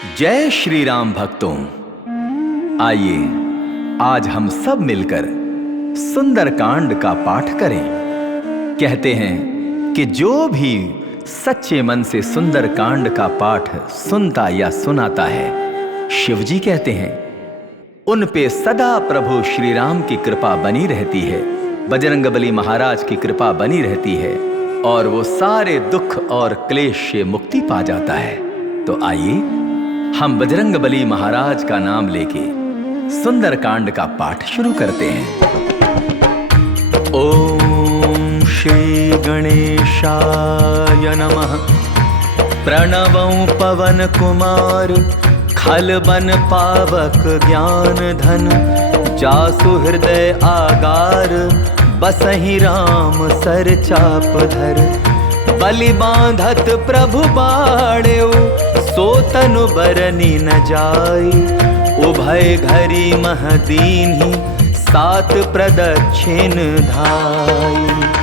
जय श्री राम भक्तों, आइए आज हम सब मिलकर सुंदरकांड का पाठ करें। कहते हैं कि जो भी सच्चे मन से सुंदरकांड का पाठ सुनता या सुनाता है, शिव जी कहते हैं उन पे सदा प्रभु श्री राम की कृपा बनी रहती है, बजरंगबली महाराज की कृपा बनी रहती है और वो सारे दुख और क्लेश से मुक्ति पा जाता है। तो आइए हम बजरंगबली महाराज का नाम लेके सुंदरकांड का पाठ शुरू करते हैं। ओम श्री गणेशाय नमः। प्रणवं पवन कुमार खलबन पावक ज्ञान धन, जासु हृदय आगार बसहि राम सर चाप धर। बलि बांधत प्रभु बाड़ेउ सो तनु बरनी न जाई, उभय घरी मह दीन्हि सात प्रदक्षिण धाई।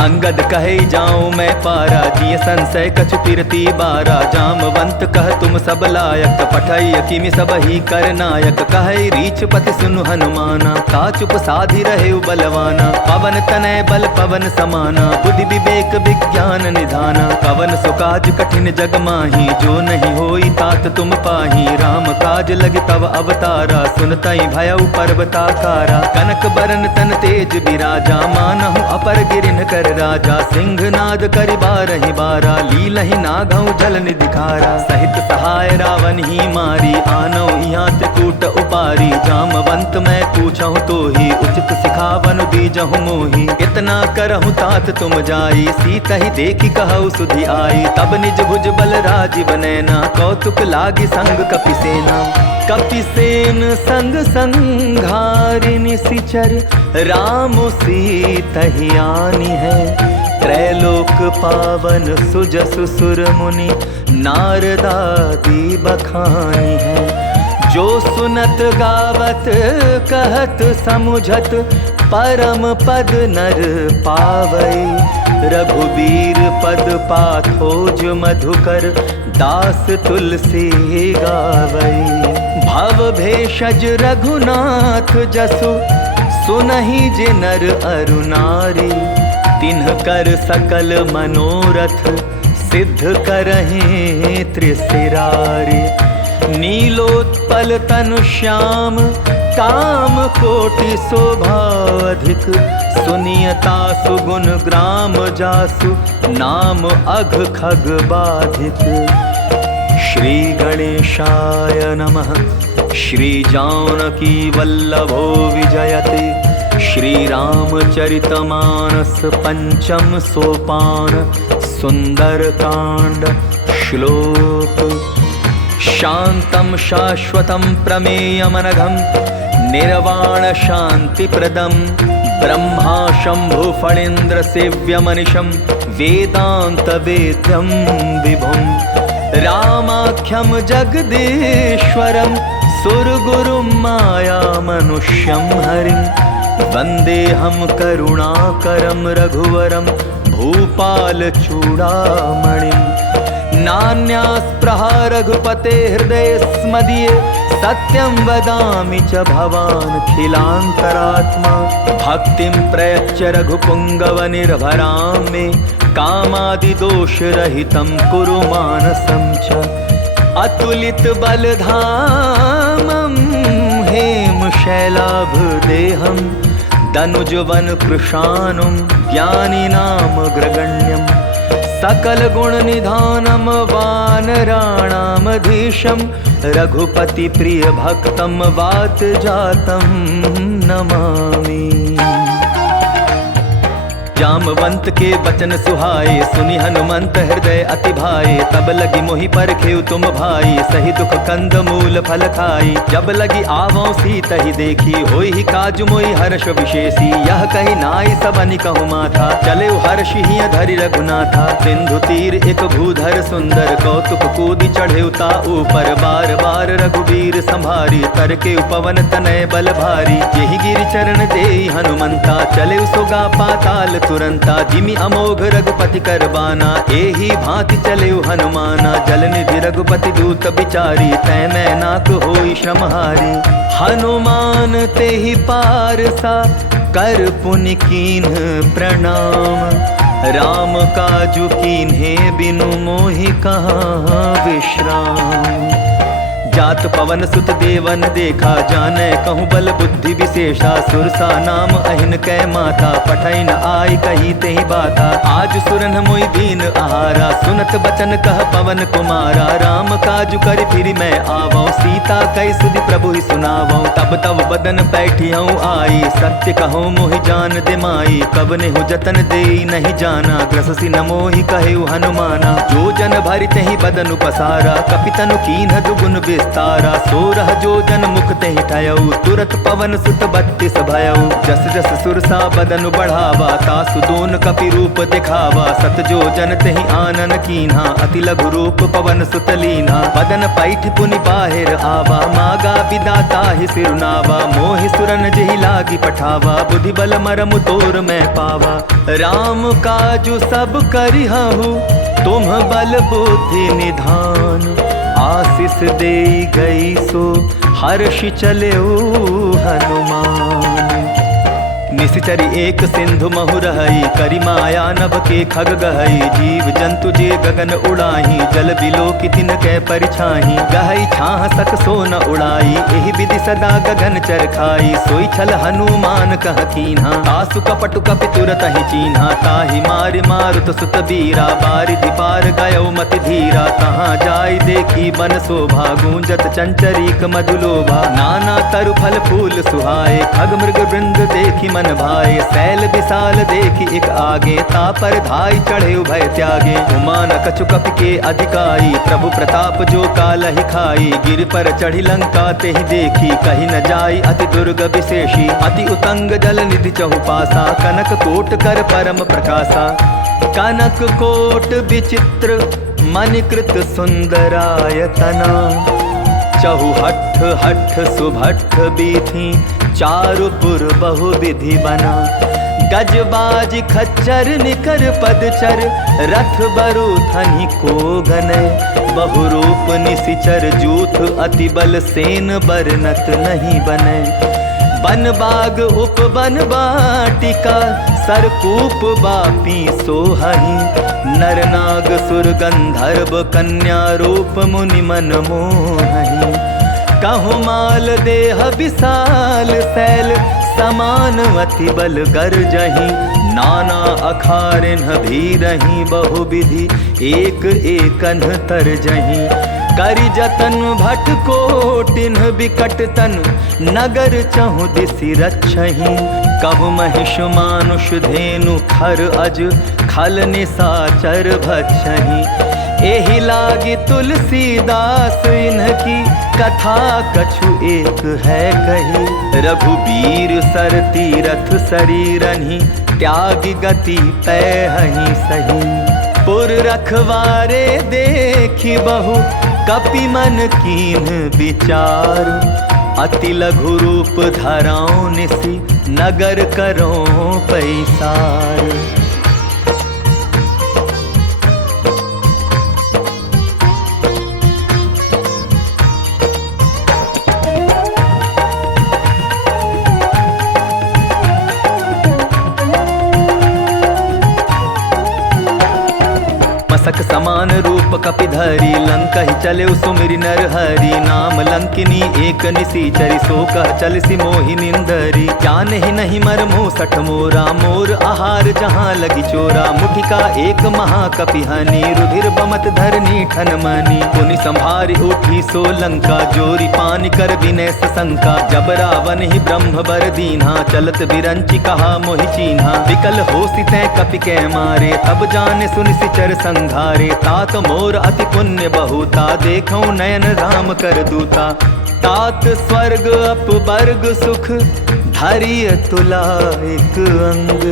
अंगद कहे जाऊं मैं पारा, जिय संशय कछु पिरती बारा। जामवंत कह तुम सब लायक, पठै किमि सब ही कर नायक। कहे रीछ पति सुनु हनुमाना, का चुप साधि रहे बलवाना। पवन तनय बल पवन समाना, बुद्धि विवेक विज्ञान निधाना। पवन सुकाज कठिन जग माही, जो नहीं होई तात तुम पाही। राम काज लगे तव अवतारा, सुनतई भयउ पर्वताकारा। कनक बरन तन तेज बिराजा, मानहु अपर गिरिन कर राजा। सिंहनाद करि बारहि बारा, लीलहि नागहु जल निधिखारा। सहित सहाय रावण ही मारी, आनौ यहाँ त्रिकूट उपारी। जामवंत मैं पूछहु तो ही, उचित सिखावनु दीजहु मोही। इतना करहु तात तुम जाई, सीतहि देखि कहु सुधि आई। तब निज भुज बल राजीव नैना, कौतुक लागी संग कपिसेना। कपिसेन संग संघारि निशिचर, राम सीतहि आनी है। त्रैलोक पावन सुजसु सुर मुनि, नारदादि बखानी है। जो सुनत गावत कहत समुझत, परम पद नर पावई। रघुबीर पद पाथोज मधुकर, दास तुलसी गावई। भव भेषज रघुनाथ जसु, सुनहि जे नर अरु नारी। तिन्ह कर सकल मनोरथ, सिद्ध करहि त्रिशिरारी। नीलोत्पल तनु श्याम, काम कोटि शोभा अधिक। सुनियता सुगुण ग्राम जासु, नाम अघ खग बाधिक। श्री गणेशाय नमः। श्री जानकी वल्लभो विजयते, श्री रामचरितमानस पंचम सोपान। सुंदरकांड श्लोक। शांतं शाश्वतं प्रमेयमनघं, निर्वाण शांतिप्रदं। ब्रह्मा शंभु फणीन्द्र सेव्यमनिशं, वेदांत वेद्यं विभुं। रामाख्यं जगदीश्वरं, सुरगुरुं माया मनुष्यं हरिं। वन्देऽहं करुणाकरं रघुवरं, भूपाल चूड़ामणिं। नान्यास्पृहा रघुपते हृदये स्मदीये, सत्यं वदामि च भवानखिलान्तरात्मा। भक्तिं प्रयच्छ रघुपुङ्गव निर्भरां मे, कामादिदोषरहितं कुरु मानसं च। अतुलित बलधामं हेमशैलाभदेहं, दनुजवन कृशानुं ज्ञानिनामग्रगण्यं। सकल गुण निधानं वानराणामधीशं, रघुपति प्रिय भक्तं वात जातं नमामि। जामवंत के बचन सुहाए, सुनि हनुमंत हृदय अति भाए। तब लगी मोहि परखेउ तुम भाई, सही दुख कंद मूल फल खाई। जब लगी आवों सीत ही देखी, होई ही काजु मोहि हर्ष विशेषी। यह कही नाई सबनि कहु माथा, चले हर्ष ही धरि रघुनाथा। सिंधु तीर एक भूधर सुंदर, कौतुक कूदि चढ़ेउता ऊपर। बार बार रघुबीर संभारी, तर के उपवन तनय बल भारी। यही गिरि चरण देई हनुमंता, चले सोगा पाताल तुरंता। जिमि अमोघ रघुपति कर बाना, एही भांति चले हनुमाना। जल निधि रघुपति दूत बिचारी, तै मैं नाक होई श्रमहारी। हनुमान तेहि पारसा, कर पुनि कीन्ह प्रणाम। राम काजु कीन्हे बिनु मोहि कहाँ विश्राम। जात पवन सुत देवन देखा, जाने कहूँ बल बुद्धि विशेषा। सुरसा नाम अहिन कै माता, पठै न आई कही तेहि बाता। आज सुरन मोहि दीन आहारा, सुनत बचन कह पवन कुमारा। राम काजु करि फिरि मैं आवौ, सीता कहि सुधि प्रभु ही सुनावौ। तब तब बदन बैठियौ आई, सत्य कहूँ मोहि जान दे माई। कब नेहु जतन देई नहीं जाना, ग्रससि न मोहि कहेउ हनुमाना। जो जन भरि तेहि बदनु पसारा, कपितनु कीन्ह दुगुन विस्तारा। सोरह जो जन मुख तेहि ठयऊ, तुरत पवन सुत 32 भयऊ। जस जस सुरसा बदनु बढ़ावा, तासु दोन कपि रूप दिखावा। सत जो जन तेहि आनन कीन्हा, अति लघु रूप पवन सुत लीन्हा। बदन पैठ पुनि बाहिर आवा, मागा विदाता ही सिरुनावा। मोहि सुरन जेहि लागी पठावा, बुद्धि बल मरमु तोर मैं पावा। राम काजु सब करिहु, तुम बल बुद्धि निधान। आशीष देई गई सो, हर्ष चलेऊ हनुमान। निशिचरी एक सिंधु महु रहई, करि माया नभ के खग गहई। जीव जंतु जे गगन उड़ाही, जल बिलो की तिन कै परिछाही। गहई छाह सक सो न उड़ाई, एहि विधि सदा गगन चर खाई। सोई छल हनुमान कह कीन्हा, आसु कपटु कपि तुरत ही चीन्हा। ताहि मारि मारुत सुत बीरा, बारिधि पार गयो मति धीरा। तहाँ जाय देखी बन शोभा, गूंजत चंचरीक मधुलोभा। नाना तरु फल फूल सुहाए, खग मृग वृंद देखी मन भाए। शैल विशाल देखी एक आगे, तापर धाई चढ़े भय त्यागे। उमान कछु कपि के अधिकाई, प्रभु प्रताप जो कालहि खाई। गिर पर चढ़ी लंका तेहि देखी, कही न जाई अति दुर्ग विशेषी। अति उतंग जल निधि चहुपासा, कनक कोट कर परम प्रकाशा। कनक कोट विचित्र मणिकृत सुंदरायतना। चहुहठ हठ सुभठ बीथी, चारुपुर बहु विधि बना। गजबाज खच्चर निकर पदचर, रथ बरु थनि को गनय। बहुरूप निशिचर जूथ, अति बल सेन बरनत नहीं बनय। बन बाग उपवन बाटिका, सरकूप बापी सोहहि। नर नाग सुर गंधर्व, कन्या रूप मुनि मन मोहहि। कहु माल देह विशाल शैल, समान अति बल गर्जहि। नाना अखारिन भीरहि, बहु विधि एक एकन तरजहि। करि जतन भट कोटिन बिकट तन, नगर चहु दिसि रक्षहि। कहु महिष मानुष धेनु, खर अज खल निशाचर भक्षहि। एहि लागी तुलसीदास, इन्हकी कथा कछु एक है कही। रघुबीर सर तीरथ शरीरहि, त्यागी गति पैहि सही। पुर रखवारे देखी बहु, कपि मन कीन्ह विचार। अति लघु रूप धराओ निसि, नगर करो पैसार। मसक समा समान रूप कपिधरी लंका ही चले सुमिरि नर हरि नाम लंकिनी एक निसीचरी सो कह चलसी मोहि निंदरी ज्ञान ही नहीं मर मुँह सठ मोरा मोर आहार जहाँ लगी चोरा मुठिका एक महाकपि हनि रुधिर बमत धरनी ठन मनी पुनि संभारी उठी सो लंका जोरी पानी कर विनय सशंका जब रावण ही ब्रह्म बर दीन्हा चलत बिरंची कहा मोहि चीन्हा विकल हो सितै कपि कै मारे तब जाने सुनि सिचर संघारे तात मोर अति पुण्य बहुता देखौ नयन राम कर दूता तात स्वर्ग अपवर्ग सुख धरिय तुला एक अंग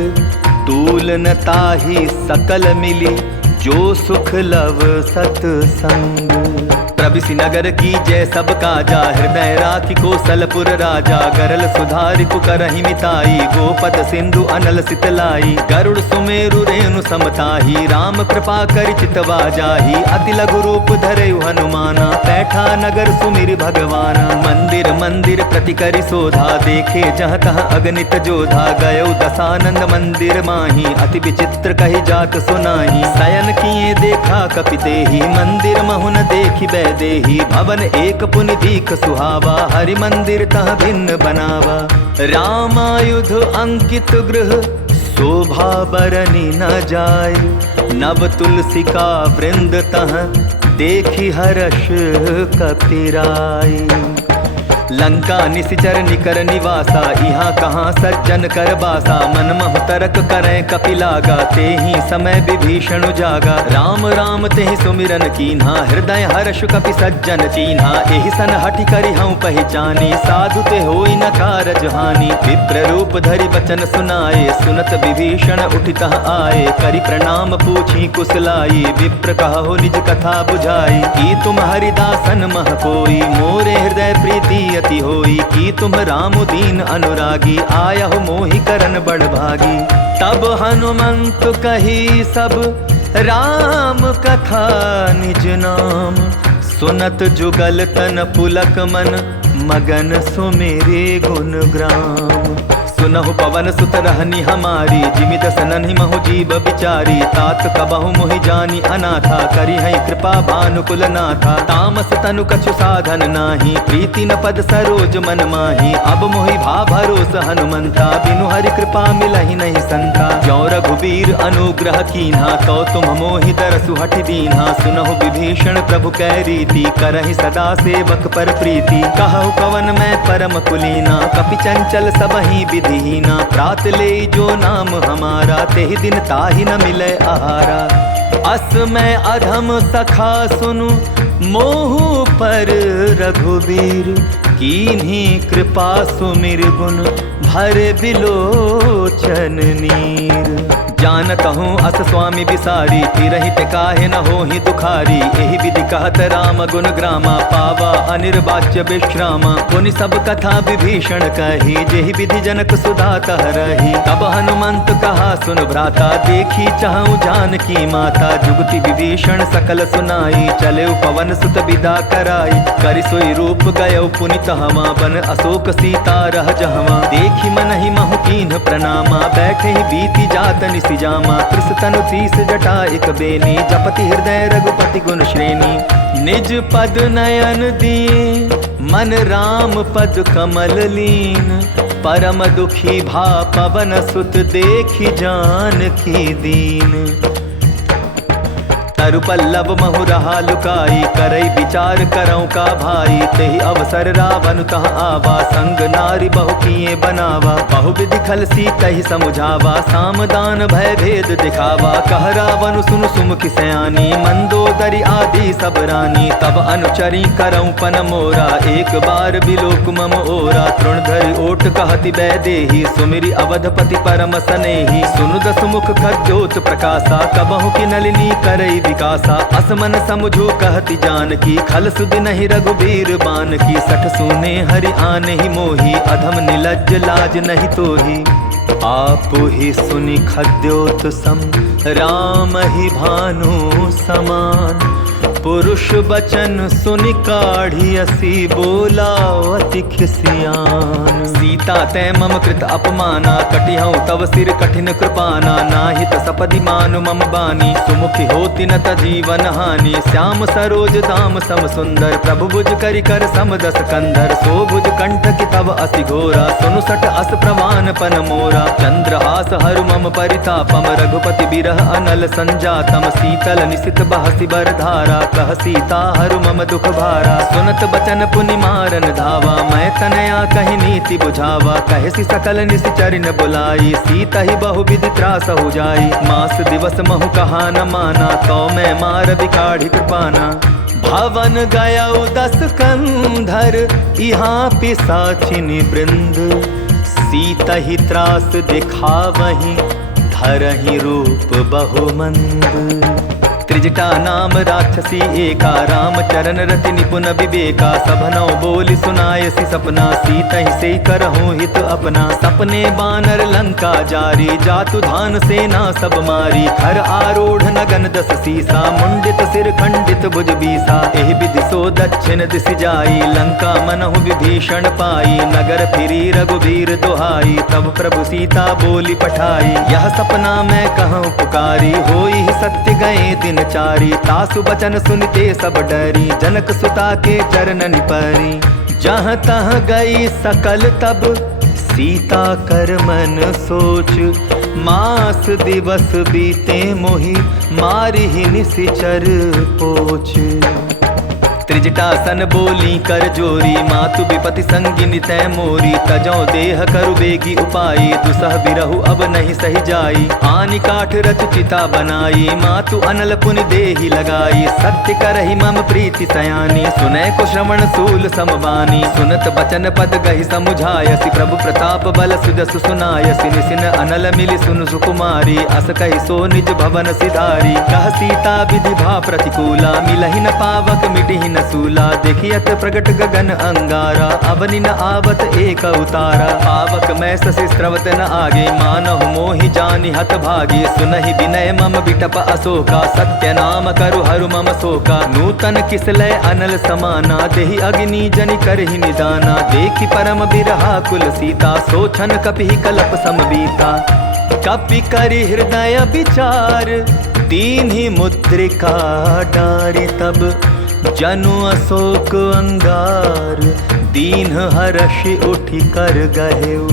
तूल न ताहि सकल मिली जो सुख लव सतसंग प्रभिसि नगर की जय सब काजा हृदय राखी कौशलपुर राजा गरल सुधारि कुकरहि मिताई गोपद सिंधु अनल सितलाई गरुड़ सुमेरु रेणु समताही राम कृपा करि चितवा जाही अति लघु रूप धरयु हनुमाना पैठा नगर सुमिरि भगवाना मंदिर मंदिर प्रति करि शोधा देखे जह तह अगणित जोधा गयो दसानंद मंदिर माही अति विचित्र कहि जात सुनाही शयन किए देखा कपितेहि मंदिर महुन देखि देही भवन एक पुनि दीख सुहावा हरि मंदिर तह भिन्न बनावा रामायुध अंकित गृह शोभा बरनी न जाय नव तुलसी का वृंद तह देखी हर्ष कपिराई लंका निसिचर निकर निवासा यहाँ कहाँ सज्जन कर बासा मन महु तरक करें कपिलागा ते ही समय विभीषण जागा राम राम ते सुमिरन कीन्हा हृदय हर्ष कपि सज्जन चीन्हा एहि सन हठि करि हूँ पहचानी साधु ते होई न कारज हानि विप्र रूप धरि बचन सुनाए सुनत विभीषण उठितः आए करि प्रणाम पूछी कुशलाई विप्र कहो निज कथा बुझाई की तुम हरिदासन मह कोई मोरे हृदय प्रीति अति होई की तुम राम दीन अनुरागी आया हो मोहि करन बड़ भागी तब हनुमंत कही सब राम कथा निज नाम सुनत जुगल तन पुलक मन मगन सुमेरे गुण ग्राम सुनहु पवन सुत रहनी हमारी जिमि दसनहि महु जीव बिचारी तात कबहु मोहि जानी अनाथा करी है कृपा भानुकुल नाथा तामस तनु कछु साधन नाही प्रीति न पद सरोज मन माही अब मोहि भा भरोस हनुमंता बिनु हरि कृपा मिलहि नहीं संता जो रघुबीर अनुग्रह कीन्हा तो तुम मोहि दरसु हठि दीन्हा सुनहु विभीषण प्रभु कै रीति करहि सदा सेवक पर प्रीति कहु कवन मैं परम कुलीना कपि चंचल सबहि विधि दीना प्रात ले जो नाम हमारा तेहि दिन ताहि न मिले आहारा अस मैं अधम सखा सुनु मोहु पर रघुबीर कीन्ही कृपा सुमिर गुण भर बिलोचन नीर जानत हूँ अस स्वामी बिसारी फिरहि ते काहे न होहि दुखारी एहि विधि कहत राम गुण ग्रामा पावा अनिर्वाच्य विश्रामा पुनि सब कथा विभीषण कही जेहि विधि जनक सुधा तह रही तब हनुमंत कहा सुन भ्राता देखी चाहूँ जानकी माता जुगति विभीषण सकल सुनाई चले पवन सुत विदा कराई करि सोई रूप गयो पुनि तहवा बन अशोक सीता रह जहवा देखी मन ही महु कीन्ह प्रणामा बैठे ही बीती जात जामा कृष तनु तीस जटा एक बेनी जपति हृदय रघुपति गुण श्रेणी निज पद नयन दिए मन राम पद कमल लीन परम दुखी भा पवन सुत देखी जानकी दीन तरु पल्लव महु रहा लुकाई करई विचार करौ का भाई तेहि अवसर रावण तह आवा संग नारी बहु किए बनावा बहु विधि खल सीतहि समुझावा सामदान भय भेद दिखावा कह रावण सुन सुमुख सयानी मंदोदरी आदि सब रानी तब अनुचरी करौ पन मोरा एक बार बिलोक मम ओरा तृणधरि ओट कहति बैदेही सुमिरि अवधपति परम सनेही सुनु दसमुख खद्योत प्रकाशा कबहु की नलिनी करई विकासा असमन समझो कहति जानकी खल सुध नहीं रघुबीर बान की सठ सुने हरि आने ही मोही अधम निलज्ज लाज नहीं तोही आप ही सुनि खद्योत सम राम ही भानु समान पुरुष बचन सुनि काढ़ी असी बोला अति खिसियान। सीता तै मम कृत अपमाना कटिहऊँ तव सिर कठिन कृपाना। नाहित सपदि मानु मम बानी सुमुखी होति न जीवन हानि। श्याम सरोज दाम सम सुंदर प्रभु भुज करि कर सम दस कंधर। सो भुज कंठ की तव असि घोरा सुनु सट अस प्रमाण पन मोरा। चंद्रहास हरु मम परितापम रघुपति बिरह अनल संजातम। शीतल निशित बहसि बर धारा कह सीता हरु मम दुख भारा। सुनत बचन पुनि मारन धावा मैं तनया कहि नीति बुझावा। कहसी सकल निशिचर न बुलाई सीता ही बहु विधि त्रास हो जाई। मास दिवस महु कहा न माना तो मैं मार बिकाढ़ी कृपाना। भवन गया 10 कंधर यहाँ पिसाचिनी वृंद। सीता ही त्रास दिखावहीं धरहि रूप बहुमंद। त्रिजटा नाम राक्षसी एका राम चरण रति निपुण विवेका। सभनौ बोली सुनायसी सपना सीता ही से करहूँ हित अपना। सपने बानर लंका जारी जातु धान सेना सब मारी। खर आरूढ़ नगन 10 सीसा मुंडित सिर खंडित भुज बीसा। एहि विधि सो दक्षिण दिशि जाई लंका मनहु विभीषण पाई। नगर फिरी रघुबीर दुहाई तब प्रभु सीता बोली पठाई। यह सपना मैं कहूँ पुकारी होई सत्य गए दिन चारी। तासु बचन सुनते सब डरी जनक सुता के चरण निपरी। जहाँ तहाँ गई सकल तब सीता कर मन सोच। मास दिवस बीते मोहि मारी ही निशिचर पोच। त्रिजटासन बोली कर जोरी मातु विपति संगिनी तै मोरी। तजौ देह करु बेगी उपाई दुसह बिरहु अब नहीं सही जाई। आनि काठ रच चिता बनाई मातु अनल पुनि देहि लगाई। सत्य करहि मम प्रीति सयानी सुनै को श्रवण सूल समबानी। सुनत बचन पद गहि समुझायसि प्रभु प्रताप बल सुजसु सुनायसि। निसिन अनल मिलि सुनु सुकुमारी अस कहि सो निज भवन सिधारी। कह सीता विधि भा प्रतिकूला मिलहि न पावक मिटिहि न सूला। देखियत प्रगट गगन अंगारा अवनि न आवत एक उतारा। पावक मैं ससि स्रवत न आगे मानहु मोहि जानि हत भागी। सुनहि विनय मम बिटप अशोका सत्य नाम करु हरु मम शोका। नूतन किसलय अनल समाना देहि अग्नि जनि करहि निदाना। देखि परम बिरहा कुल सीता सोचन कपिहि कलप समबीता। कपि करि हृदय विचार दीन्हि मुद्रिका डारि। तब जनु अशोक अंगार दीन हर्षि उठि कर गहेउ।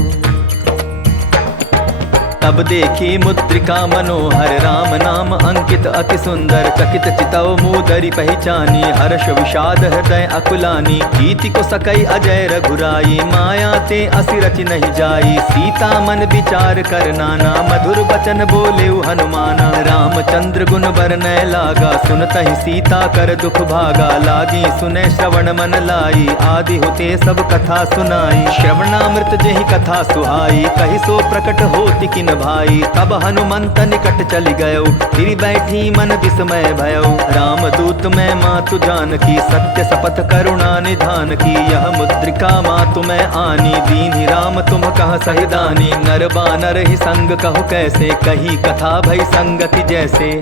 तब देखी मुद्रिका मनोहर राम नाम अंकित अति सुंदर। चकित चितौ मूदरि पहचानी हर्ष विषाद हृदय अकुलानी। कीति को सकई अजय रघुराई माया ते असि रचि नहीं जाई। सीता मन विचार कर नाना मधुर बचन बोलेउ हनुमाना। रामचंद्र गुण बरनय लागा सुनतहि सीता कर दुख भागा। लागी सुने श्रवण मन लाई आदि होते सब कथा सुनाई। श्रवणामृत जेहि कथा सुहाई कहि सो प्रकट होति किन भाई। तब हनुमंत निकट चली गयो फिर बैठी मन विस्मय भयो। राम दूत मैं मातु जानकी सत्य सपथ करुणा निधान की। यह मुद्रिका मातु मैं आनी दीन्हि राम तुम कह सहि दानी। नर बानर ही संग कहु कैसे कही कथा भई संगति जैसे।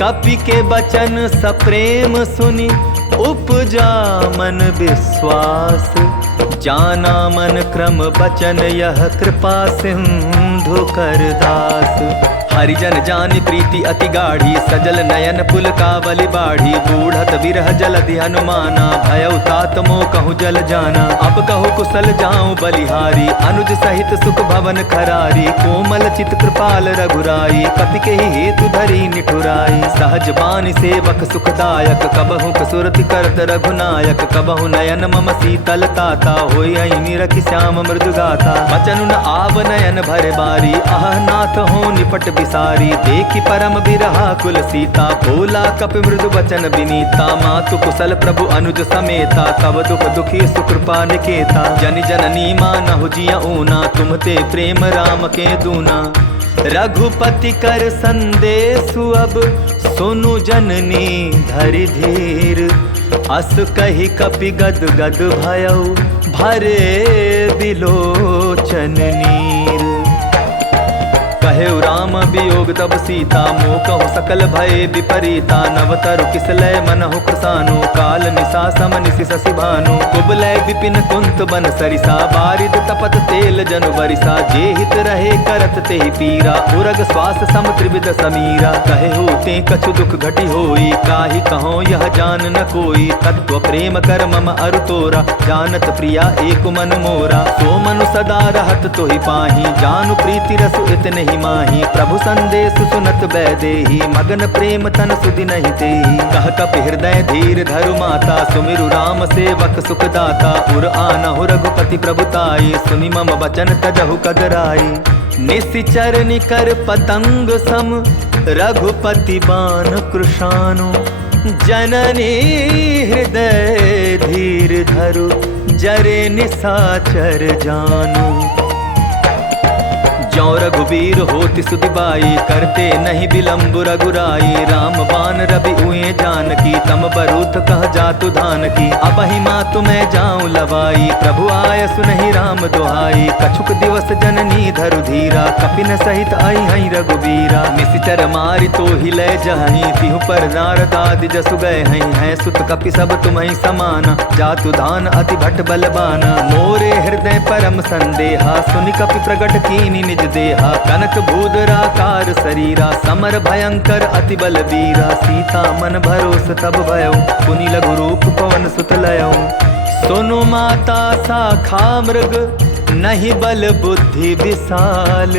कपि के बचन सप्रेम सुनि उपजा मन विश्वास। जाना मन क्रम बचन यह कृपा सिंधु कर दास। हरिजन जानि प्रीति अति गाढ़ी सजल नयन पुल कावली बाढ़ी। बूढ़त बिरह जलधि हनुमाना भयउ तात मोह कहूँ जल जाना। अब कहूँ कुशल जाऊँ बलिहारी अनुज सहित सुख भवन खरारी। कोमल चित कृपाल रघुराई कपि के ही हेतु धरी निठुराई। सहज बानी सेवक सुखदायक कबहु कसुरति करत रघुनायक। कबहु नयन मम शीतल ताता होई निरखि श्याम मृदु गाथा। बचनु न आव नयन भरे बारी आह नाथ हो निपट सारी। देखी परम बिरहा कुल सीता बोला कपि मृदु बचन विनीता। मातु कुशल प्रभु अनुज समेता तब दुख दुखी सुकृपा निकेता। जनि जननी मानहु जिया ऊना तुम ते प्रेम राम के दूना। रघुपति कर संदेशु अब सुनु जननी धरि धीर। अस कहि कपि गद गद भयउ भरे बिलोचन नीर। कहे राम वियोग तब सीता, मोह कहु सकल भय विपरीता। नवतरु किसलय मनहु कृसानु, काल निशा सम निशि शशि भानु। कुबलय विपिन कुंत बन सरिसा, बारिद तपत तेल जनु बरिसा। जे हित रहे करत तेहि पीरा, उरग श्वास सम त्रिविध समीरा। कहे होते कछु दुख घटी होई, काहि कहो यह जान न कोई। तत्व प्रेम कर मम अरु तोरा, जानत प्रिया एक मन मोरा। सो मनु सदा रहत तोहि पाही, जानु प्रीति रसु इतने ही माही। प्रभु संदेश सुनत बैदेही, मगन प्रेम तन सुधि नहीं तेही। कह कपि हृदय धीर धरु माता, सुमिरु राम सेवक सुख दाता। उर आनहु रघुपति प्रभुताई, सुनि मम वचन तजहु कदराई। निशिचर निकर पतंग सम, रघुपति बाण कृशानु। जननी हृदय धीर धरु, जरे निशाचर जानु। ज्यों रघुबीर होति सुधि बाई, करते नहीं विलम्ब रघुराई। राम बाण रवि उए जानकी, तम बरूथ कह जातु धान की। अबहि मातु मैं जाऊं लवाई, प्रभु आय सुनहि राम दुहाई। कछुक दिवस जननी धरु धीरा, कपिन सहित आई हई रघुबीरा। निशिचर मारि तो ही लय जहई, तिहु पर नारद आदि जसु गए हई। है सुत कपि सब तुम्हि समाना, जातु धान अति भट बलबाना। मोरे हृदय परम संदेहा, सुनि कपि प्रगट कीनि निज देहा। कनक भूधराकार शरीरा, समर भयंकर अति बलवीरा। सीता मन भरोस तब भयो, पुनि लघु रूप पवन सुत लयो। सुनु माता शाखा मृग, नहीं बल बुद्धि विशाल।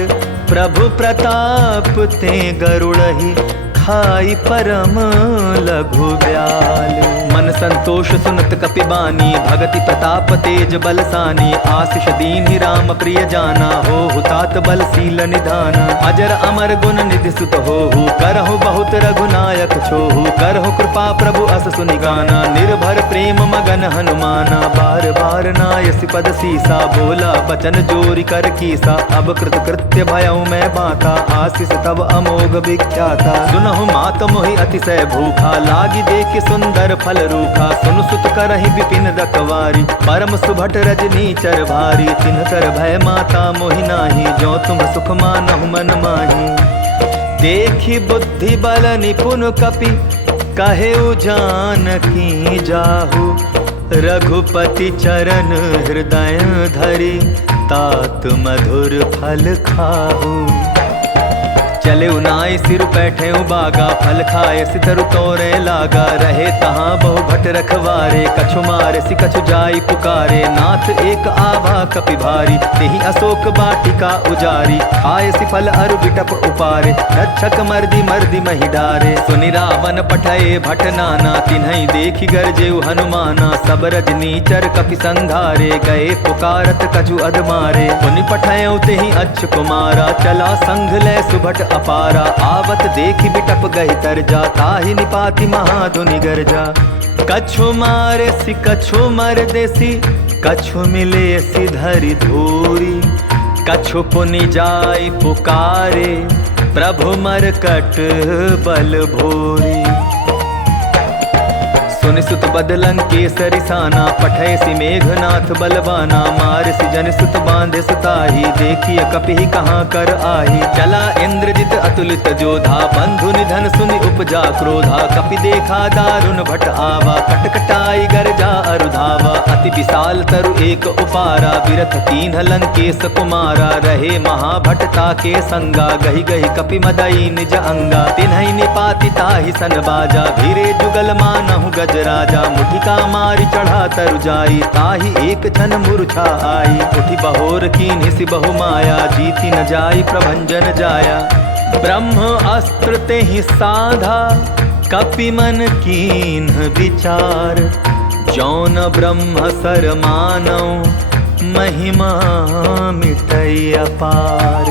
प्रभु प्रताप ते गरुड़हि, खाई परम लघु ब्याल। मन संतोष सुनत कपि बानी, भगति प्रताप तेज बलसानी। आशीष दीन्हि राम प्रिय जाना, हो हुतात बलशील निधाना। अजर अमर गुण निधि सुत होहु, करहु बहुत रघुनायक छोहु। करहु कृपा प्रभु अस सुनि गाना, निर्भर प्रेम मगन हनुमाना। बार बार नायसि पद सीसा, बोला बचन जोरि कर कीसा। अब कृत कृत्य भयउ मैं बाता, आशीष तब अमोघ विख्याता। सुनहु मात मोहि अतिशय भूखा, लागी देख सुंदर फल रूखा। सुन सुत करहि विपिन रखवारी, परम सुभट रजनी चर भारी। तिनकर भय माता मोहि नाही, जो तुम सुख मानहु मन माही। देखी बुद्धि बल निपुन कपि, कहे जानकी जाहु। रघुपति चरण हृदय धरि, तात मधुर फल खाहु। चले उनाई सिर बैठे बागा, फल खाए सितरु तोरे लागा। रहे तहाँ बहु भट रखवारे, कछु मारे सि कछु जाई पुकारे। नाथ एक आभा कपि भारी, तेहि अशोक बाटिका उजारी। खाए सि फल अरु बिटप उपारे, रक्षक मर्दी मर्दी महि डारे। सुनि रावण पठये भट नाना, तिन्हई देखि गरजेउ हनुमाना। सब रजनीचर कपि संघारे, गए पुकारत कछु अधमारे। पुनि पठयउ तेहि अच्छ कुमारा, चला संघ लय सुभट अपारा। आवत देखि बिटप गहि तरजा, ताहि निपाति महाधुनि गरजा। कछु मारे सि कछु मर देसी, कछु मिले सि धरि धूरी। कछु पुनि जाय पुकारे, प्रभु मरकट बल भोरी। सुनि सुत बदलन केसरि साना, पठय सि मेघनाथ बलवाना। मार सि जन सुत बांधे सुताही, देखिए कपिहि कहाँ कर आही। चला इंद्रजित अतुलित जोधा, बंधु निधन सुनि उपजा क्रोधा। कपि देखा दारुण भट आवा, कटकटाई गरजा अरुधावा। अति विशाल तरु एक उपारा, विरथ कीन्ह लंकेश कुमारा। रहे महाभटता के संगा, गहि गहि कपि मदई निज अंगा। तिन्हई निपाति ताहि सन बाजा, भीरे जुगल मानहु गज राजा। मुठिका मारि चढ़ा तरु जाई, ताहि एक क्षण मूर्छा आई। उठि बहोर कीन्हि सि बहु माया, जीति न जाई प्रभंजन जाया। ब्रह्म अस्त्र तेहि साधा, कपि मन कीन्ह विचार। जौन ब्रह्म सर मानौ, महिमा मिटै अपार।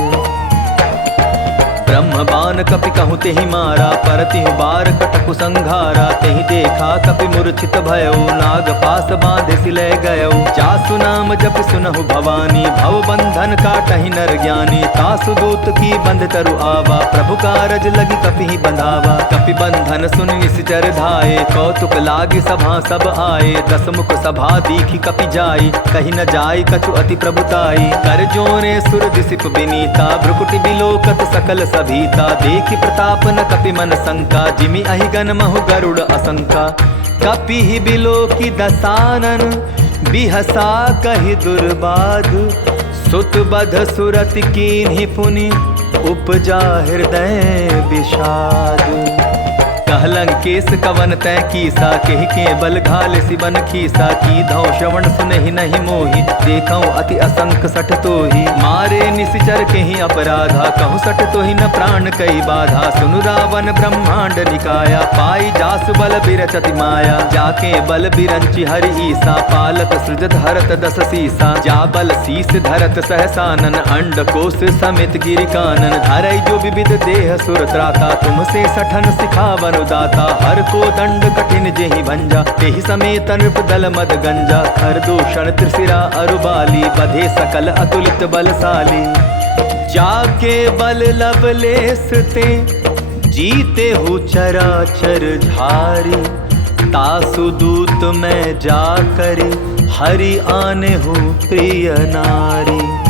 ब्रह्म बाण कपि कहूँ तेहि मारा, परतिहु बार कटकु संघारा। तेहि देखा कपि मूर्छित भयो, नाग पास बांधे सिलय गयो। जासु नाम जप सुनहु भवानी, भव बंधन काटहि नर ज्ञानी। तासु दूत की बंध तरु आवा, प्रभु कारज लगी कपि ही बंधावा। कपि बंधन सुन निश्चर धाये, कौतुक लागी सभा सब आए। दस मुख सभा दीखी कपि जाई, कही न जाई कछु अति प्रभुताई। कर जोरे सुर दिसिप बिनीता, भ्रुकुटि बिलोकत सकल सभीता। देखि प्रताप न कपि मन शंका, जिमि अहिगन महु गरुड़ असंका। कपि ही बिलोकि दसानन, बिहसा कहि दुर्बाध। सुत बध सुरति कीन्हि पुनि, उपजा हृदय विषाद। कहलं केस कवन तै कीसा, केहि के बल घाल सिबन खीसा। की धौ श्रवण सुनहि नहीं मोहि, देखौ अति असंक सठ तोहि। मारे निशिचर केहि अपराधा, कहूँ सठ तोहि न प्राण कई बाधा। सुनु रावण ब्रह्मांड निकाया, पाई जासु बल बिरचति माया। जाके बल बिरंचि हरि ईसा, पालत सृजत हरत दस सीसा। जा बल शीस धरत सहसानन, अंड कोश समेत गिरि कानन। धरई जो विविध देह सुर त्राता, तुमसे सठन सिखावन दाता। हर को दंड कठिन जेहि भंजा, तेहि समेत नृप दल मद गंजा। खर दूषण त्रिशिरा अरुबाली, बधे सकल अतुलित बलशाली। जाके बल लवलेस ते, जीते हु चराचर झारी। तासु दूत में जाकर, हरि आने हूँ प्रिय नारी।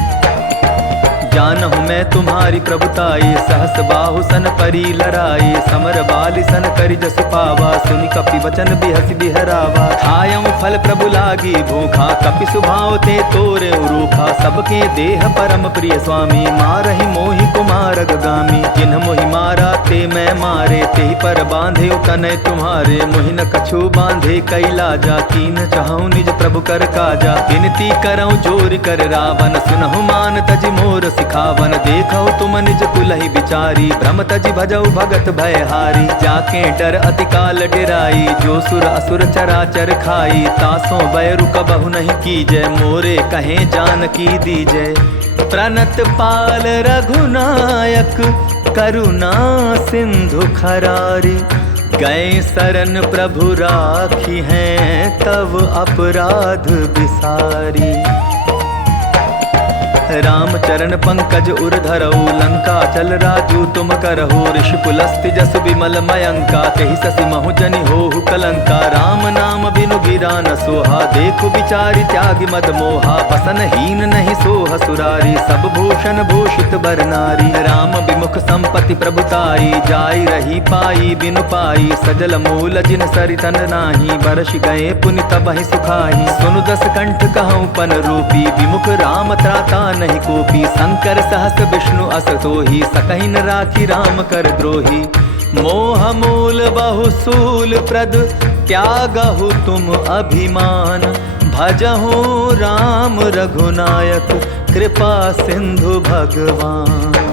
जानहु मैं तुम्हारी प्रभुताई, सहस बाहु सन परी लराई। समर बाली सन करि जसु पावा, सुनि कपि वचन बिहसि बिहरावा। खायऊ फल प्रभु लागी भूखा, कपि सुभाव ते तोरे रूखा। सबके देह परम प्रिय स्वामी, मारहि मोहि कुमार गामी। जिन्ह मोहि मारा ते मैं मारे, तेहि पर बांधे तनय तुम्हारे। मोहि न कछु बांधे कैलाजा, कीन चाहूँ निज प्रभु कर काजा। विनती करऊँ जोर कर रावण, सुनहु मान तजि मोर खावन। देखो तुम निज कुलहि विचारी, भ्रम तजि भजऊ भगत भयहारी। जाके डर अति काल डेराई, जो सुर असुर चराचर खाई। तासों बैरु कबहु नहीं कीजय, मोरे कहे जानकी दीजय। प्रणत पाल रघुनायक, करुणा सिंधु खरारी। गए शरण प्रभु राखी हैं, तव अपराध बिसारी। राम चरण पंकज उर धरऊ, लंका चल राजू तुम करहु। ऋषि पुलस्ति जसु विमल मयंका, तेहि ससि महु जनि होहु कलंका। राम नाम बिनु गिरा न सोहा, देखु विचारि त्यागि मद मोहा। बसन हीन नहीं सोह सुरारी, सब भूषण भूषित बर नारी। राम विमुख संपत्ति प्रभुताई, जाई रही पाई बिनु पाई। सजल मूल जिन सरितन नाही, बरस गए पुनि तबहि सुखाई। सुनु दस कंठ कहूँ पन रूपी, विमुख राम त्राता नहीं कोपी। शंकर सहस विष्णु अस तोहि, सकहि न राखी राम कर द्रोही। मोह मूल बहु सूल प्रद, त्यागहु तुम अभिमान। भजहु राम रघुनायक, कृपा सिंधु भगवान।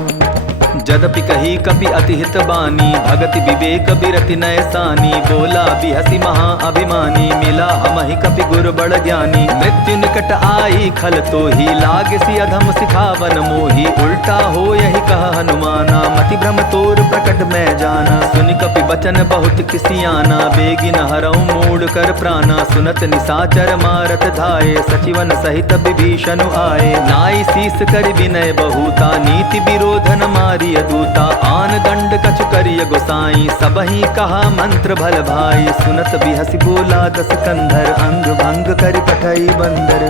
जदपि कही कपि अति हित बानी, भगति विवेक बिरति नय सानी। बोला बिहसी महा अभिमानी, मिला हमहि कपि गुर बड़ ज्ञानी। मृत्यु निकट आई खल तोहि, लागसी अधम सिखावन मोहि। उल्टा हो यही कह हनुमाना, मति भ्रम तोर प्रकट मैं जाना। सुनि कपि बचन बहुत किसियाना, बेगिन हरऊ मूड कर प्राणा। सुनत निसाचर मारत धाये, सचिवन सहित विभीषण आए। नाई शीस कर विनय बहुता, नीति विरोधन मारी दूता। आन दंड कछु करिय गोसाई, सबहि कहा मंत्र भल भाई। सुनत बिहसी बोला दस कंधर, अंग भंग करि पठई बंदर।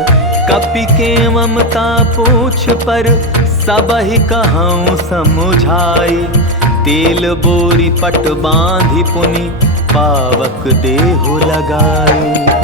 कपि के ममता पूछ पर, सबहि कहूँ समुझाई। तेल बोरी पट बांधि पुनि, पावक देहु लगाई।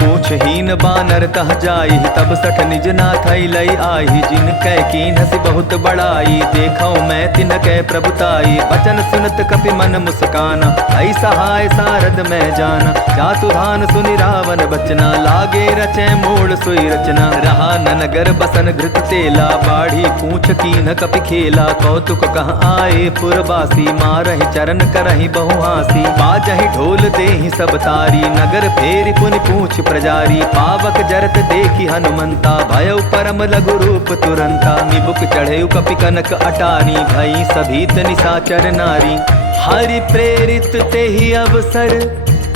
पूछहीन बानर तह जाई, तब सठ निज नाथ लई आई। जिन कै कीन्हसि बहुत बड़ाई, देखौ मैं तिन कै प्रभुताई। बचन सुनत कपि मन मुस्काना, ऐ सहाय सारद मैं जाना। जातु धान सुनि रावण बचना, लागे रचै मूल सोई रचना। रहा न नगर बसन घृत तेला, बाढ़ी पूछ कीन्ह कपि खेला। कौतुक कह आए पुरवासी, मारहि चरण करहि बहु हासी। बाजहि ढोल देहि सब तारी, नगर फेरि पुनि पूछ प्रजा अटारी। पावक जरत देखी हनुमंता, भयउ परम लघु रूप तुरंता। निबुक चढ़े कपि कनक अटारी, भई सभीत निशाचर नारी। हरि प्रेरित तेहि अवसर,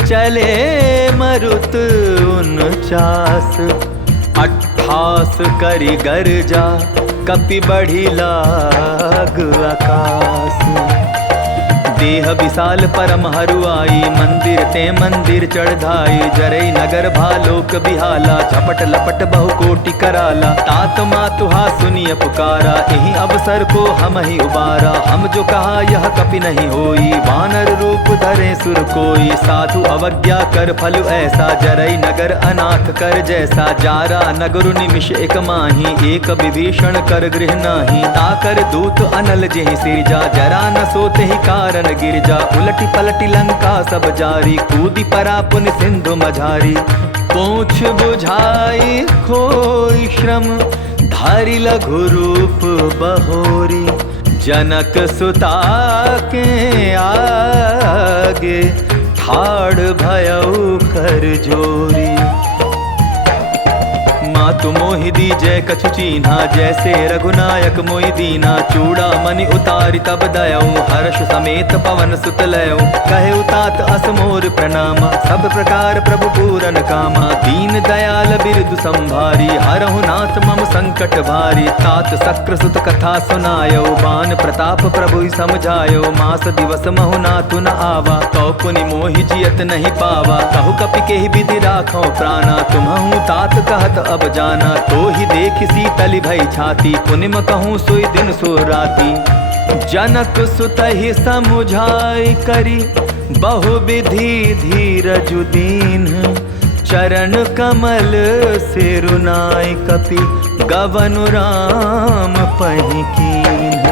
चले मरुत 49। 28 करि गर्जा, कपि बढ़ी लाग आकाश। देह विशाल परम हरुआई, मंदिर ते मंदिर चढ़ाई। जरई नगर भालोक बिहाला, झपट लपट बहु कोटि कराला। तात मातुहा सुनिय पुकारा, यही अवसर को हम ही उबारा। हम जो कहा यह कपि नहीं होई, वानर रूप धरे सुर कोई। साधु अवज्ञा कर फल ऐसा, जरई नगर अनाथ कर जैसा। जारा नगर निमिष एक माही, एक विभीषण कर गृह नाही। ताकर दूत अनल जेहि सिरजा, जरा न सोते ही कारण गिरजा। उलटी पलटी लंका सब जारी, कूदी परा पुन सिंधु मझारी। पूछ बुझाई खोई श्रम, धारी लघु रूप बहोरी। जनक सुता के आगे, ठाड़ भयउ कर जोरी। मातु मोहि दीजै कछु चीन्हा, जैसे रघुनायक मोहि दीना। चूड़ा मणि उतारि तब दयऊ, हर्ष समेत पवन सुत लयऊ। कहे तात अस मोर प्रणामा, सब प्रकार प्रभु पूरन कामा। दीन दयाल बिरदु संभारी, हरहु नाथ मम संकट भारी। तात सक्र सुत कथा सुनायो, बान प्रताप प्रभु समझायो। मास दिवस महु नाथु न आवा, तो पुनि मोहि जियत नहीं पावा। कहु कपि केहि विधि राखो प्राणा, तुम्हु तात कहत अब जाना। तो ही देख शीतल भई छाती, पुनिम कहूँ सोई दिन सो राती। जनक सुतहि समुझाई करी, बहु विधि धीरज दीन। चरण कमल सिरुनाई, कपि गवनु राम पहि कीन्ह।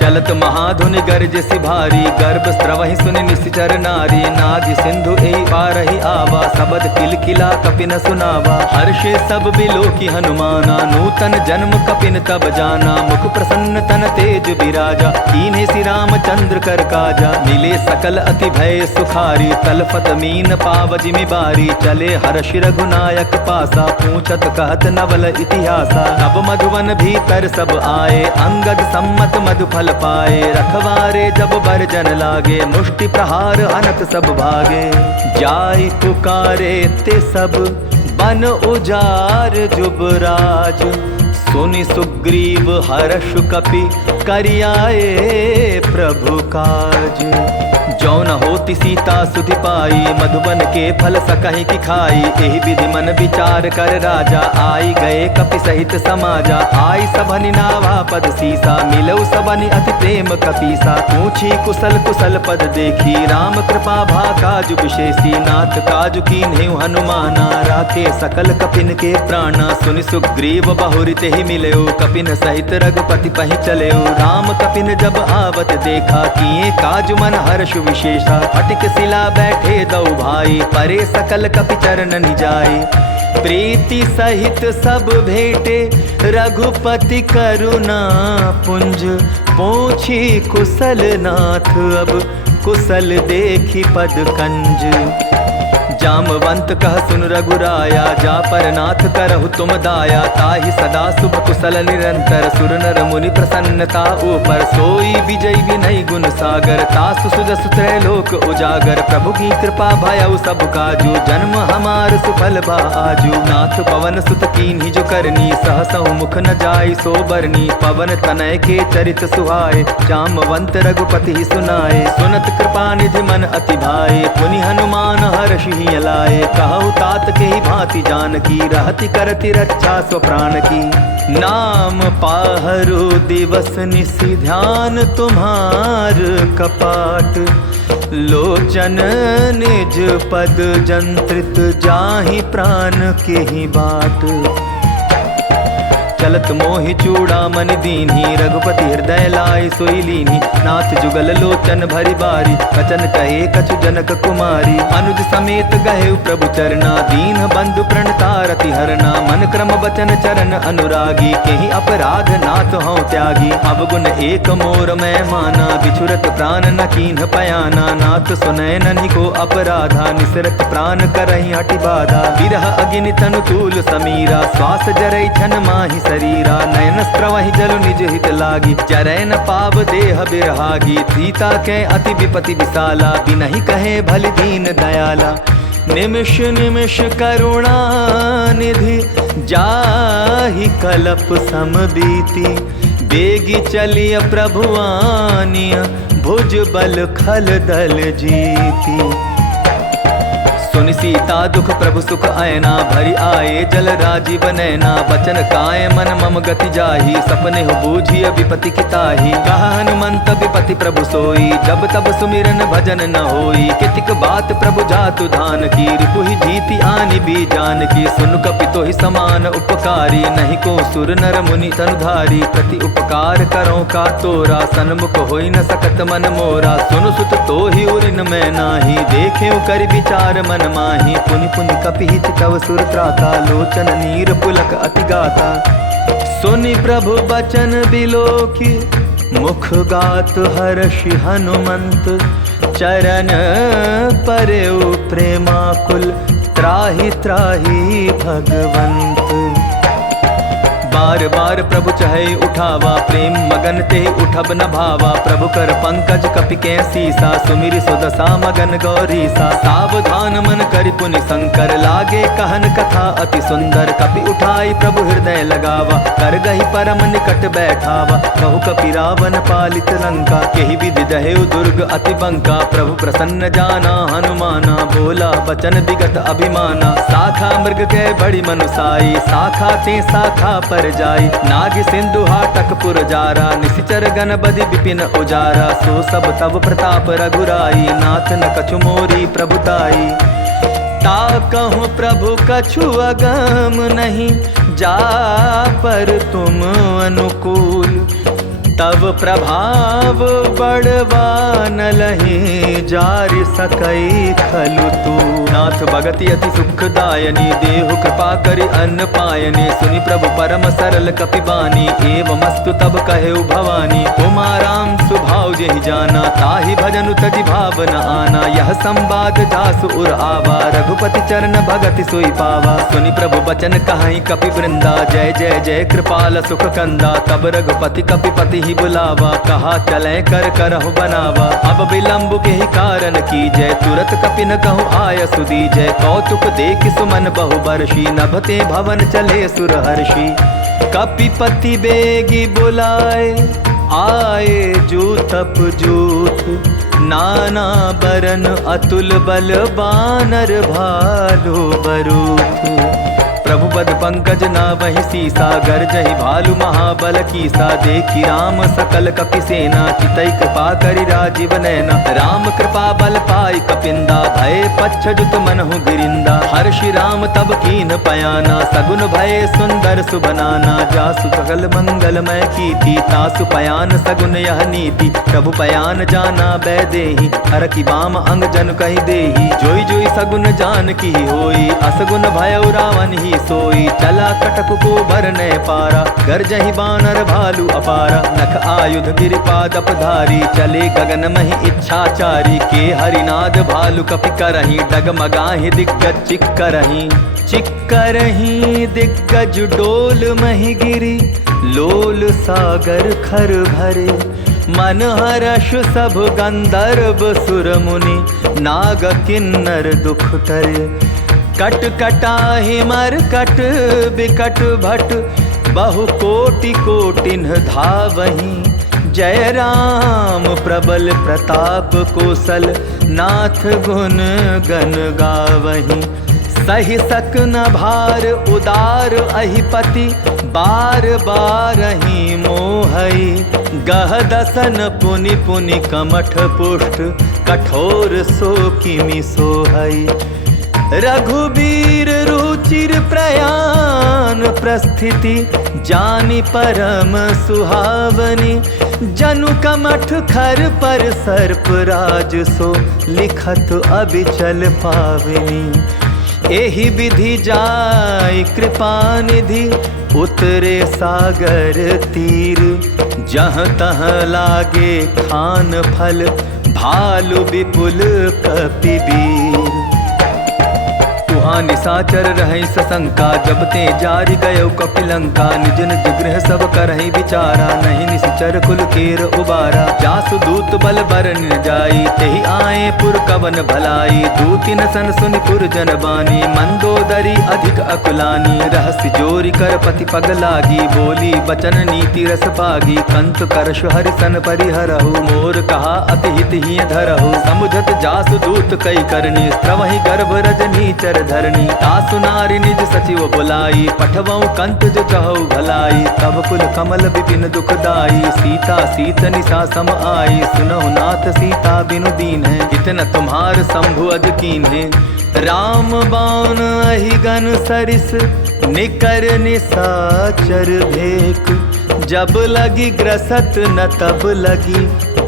चलत महाधुनि गर्ज सिभारी, गर्भ स्त्रवहि सुनि निश्चर नारी। नादि सिंधु एहि पारहि आवा, सबद किलकिला कपिन सुनावा। हर्षे सब बिलोकी हनुमाना, नूतन जन्म कपिन तब जाना। मुख प्रसन्न तन तेज बिराजा, कीन्हे श्री रामचंद्र कर काजा। मिले सकल अति भय सुखारी, तलफत मीन पाव जिमि बारी। चले हर्षि रघुनायक पासा, पूछत कहत नवल इतिहासा। तब मधुवन भीतर सब आए, अंगद सम्मत मधुफल पाए। रखवारे जब बरजन लागे, मुष्टि प्रहार अनत सब भागे। जाय पुकारे ते सब, बन उजार जुबराज। सुनि सुग्रीव हर्ष कपि, करियाए प्रभु काज। जौन होती सीता सुधि पाई, मधुबन के फल सकहि की खाई। एहि विधि मन विचार कर राजा, आई गए कपि सहित समाजा। आई सबनि नावा पद सीसा, मिलऊ सबनि अति प्रेम कपीसा। पूछी कुशल कुशल पद देखी, राम कृपा भा काजु विशेषी। नाथ काजु कीन्हेउ हनुमाना, राखे सकल कपिन के प्राणा। सुनि सुग्रीव बहुरि तेहि मिलयो, कपिन सहित रघुपति पहि चलयो। राम कपिन जब आवत देखा, किए काजु मन हर्ष विशेषा। फटिक शिला बैठे दौ भाई, परे सकल कपि चरण निजाई। प्रीति सहित सब भेटे, रघुपति करुणा पुंज। पूछी कुशल नाथ, अब कुशल देखी पद कंज। जामवंत कह सुन रघुराया, जा पर नाथ करहु तुम दाया। ताहि सदा शुभ कुशल निरंतर, सुर नर मुनि प्रसन्नता ऊपर। सोई विजय विनय गुण सागर, तासु सुजसु त्रैलोक उजागर। प्रभु की कृपा भयउ सब काजू, जन्म हमार सुफल बा आजू। नाथ पवन सुत कीन्हि जो करनी, सहसहु मुख न जाय सो बरनी। पवन तनय के चरित सुहाए, जामवंत रघुपति सुनाए। सुनत कृपा निधि मन अति भाए, पुनि हनुमान हर्षि लाए। कहु तात के ही भांति जानकी, रहति करति रक्षा स्व प्राण की। नाम पाहरु दिवस निशि, ध्यान तुम्हार कपाट। लोचन निज पद जंत्रित, जाहि प्राण के ही बाट। चलत मोहि चूड़ामणि दीन्ही, रघुपति हृदय लाय सोई लीन्ही। नाथ जुगल लोचन भरि बारी, वचन कहे कछु जनक कुमारी। अनुज समेत गहे प्रभु चरना, दीन बंधु प्रणतारति हरना। मन क्रम बचन चरण अनुरागी, केहि अपराध नाथ हूँ त्यागी। अवगुण एक मोर मैं माना, बिछुरत प्राण न कीन्ह पयाना। नाथ सुनय ननि को अपराधा, निसरत प्राण करहि हटि बाधा। विरह अग्नि तनु तूल समीरा, श्वास जरै छन माहि शरीरा। नयन स्त्रवहि जल निज हित लागी, जरै न पाव देह बिरहागी। सीता के अति विपति विशाला, बिनहि कहे भलि दीन दयाला। निमिष निमिष करुणा निधि, जाहि कलप सम बीती। बेगी चलिय प्रभु आनिय, भुज बल खल दल जीती। सुनि सीता दुख प्रभु सुख आयना, भरि आए जल राजीव नैना। बचन काय मन मम गति जाही, सपने हो बूझिय विपति किताही। कहा हनुमंत विपति प्रभु सोई, जब तब सुमिरन भजन न होई। कितिक बात प्रभु जातु धान की, रिपुहि जीति आनि भी जान की। सुन कपितो ही समान उपकारी, नहीं को सुर नर मुनि तनुधारी। प्रति उपकार करो का तोरा, सन्मुख होई न सकत मन मोरा। सुनु सुत तो ही उरिन मैं नाही, देखे कर विचार मन माही। पुनि पुनि कपिहि चितव सुर त्राता, लोचन नीर पुलक अति गाता। सुनि प्रभु बचन बिलोकी, मुख गात हर्षि हनुमंत। चरण परेउ प्रेमाकुल, त्राहि त्राहि भगवंत। बार बार प्रभु चहे उठावा, प्रेम मगन ते उठब न भावा। प्रभु कर पंकज कपि के सीसा, सुमिर सुदशा मगन गौरीसा। सावधान मन करि पुनि शंकर, लागे कहन कथा अति सुंदर। कपि उठाई प्रभु हृदय लगावा, कर गही परम निकट बैठावा। कहु कपि रावण पालित लंका, केहि विधि दहेउ दुर्ग अति बंका। प्रभु प्रसन्न जाना हनुमाना, बोला बचन विगत अभिमाना। साखा मृग के बड़ी मनुसाई, साखा ते साखा पर जाई। नाग सिंधु हाटक पुर जारा, निशिचर गण बदि विपिन उजारा। सो सब तब प्रताप रघुराई, नाथ न कछु मोरी प्रभुताई। ता कहूँ प्रभु कछु अगम नहीं, जा पर तुम अनुकूल। तब प्रभाव बड़वा न लही, जारि सकई खलु तू। नाथ भगति अति सुखदायनी, देहु कृपा करि अन्न पायनी। सुनि प्रभु परम सरल कपि बानी, एवमस्तु तब कहेउ भवानी। उमा राम सुभाव जेहि जाना, ताहि भजनु तजि भाव न आना। यह संवाद जासु उर आवा, रघुपति चरण भगति सोई पावा। सुनि प्रभु बचन कहाई कपि वृंदा, जय जय जय कृपाल सुख कंदा। तब रघुपति कपिपति बुलावा, कहा चले कर करहु बनावा। अब विलंब के ही कारण की जय, तुरत कपि न कहूँ आय सुदी जय। कौतुक देख सुमन बहु बरसी, नभते भवन चले सुर हर्षि। कपिपति बेगी बुलाए, आए जूतप जूथ। नाना बरन अतुल बल, बानर भालु बरूथ। प्रभु बद पंकज नावहि सीसा, गर्जहि भालु महाबल कीसा। देखी राम सकल कपि सेना, चितई कृपा करि राजीव नैना। राम कृपा बल पाई कपिंदा, भय पच्छजुत मनहु गिरिंदा। हर्षि राम तब कीन पयाना, सगुन भय सुंदर सुबनाना। जासु सकल मंगलमय कीर्ति, तासु पयान सगुन यह नीति। प्रभु पयान जाना बैदेही, हर की बाम अंग जन कहि देही। जोई जोई सगुन जान की होई, असगुन भयउ रावण ही सोई। चला कटक को भरने पारा, गर्जहि बानर भालु अपारा। नख आयुध गिरिपादप धारी, चले गगन महि इच्छाचारी। के हरिनाद भालु कपि करहि, डगमगाहि दिग्गज चिक करहि। चिक करहि दिग्गज डोल महि गिरी, लोल सागर खर भरे। मन हर्ष सब गंधर्व सुर मुनि, नाग किन्नर दुख टरे। कट कटाहि मर कट बिकट भट, बहु कोटि कोटिन धावहि। जय राम प्रबल प्रताप कौशल, नाथ गुण गण गावहि। सहि सक न भार उदार अहिपति, बार बार ही मोहई। गह दसन पुनि पुनि कमठ पुष्ट, कठोर सो किमि सोहई। रघुबीर रुचि चिर प्रयाण प्रस्थिति जानी परम सुहावनी। जनु कमठ खर पर सर्प राज सो लिखत अबिचल पावनी। एहि विधि जाय कृपा निधि उतरे सागर तीर। जहाँ तहाँ लागे खान फल भालु विपुल कपिबीर। तुहाँ निशाचर रहै सशंका जब ते जारि गयो कपिलंका। निज निज गृह सब करहि विचारा नहीं निश्चर कुल केर उबारा। जासु दूत बल बरन जाई तेहि आए पुर कवन भलाई। दूतिन सन सुनि पुर जन बानी मंदोदरी अधिक अकुलानी। रहस्य जोरी कर पति पग लागी बोली बचन नीति रस पागी। कंत करश हरिसन परिहरहु मोर कहा अति हित ही धरहु। समुझत जासु दूत कई करनी स्त्रवहि गर्भ रजनी चर धरणी। तासु नारी निज सचिव बुलाई पठवऊ कंत जो चहु भलाई। तब कुल कमल विपिन दुखदाई सीता सीत निशा सम आई। सुनहु नाथ सीता बिनु दीन है इतना तुम्हार शंभु अज कीन है। राम बाण अहिगन सरिस निकर निशाचर भेक। जब लगी ग्रसत न तब लगी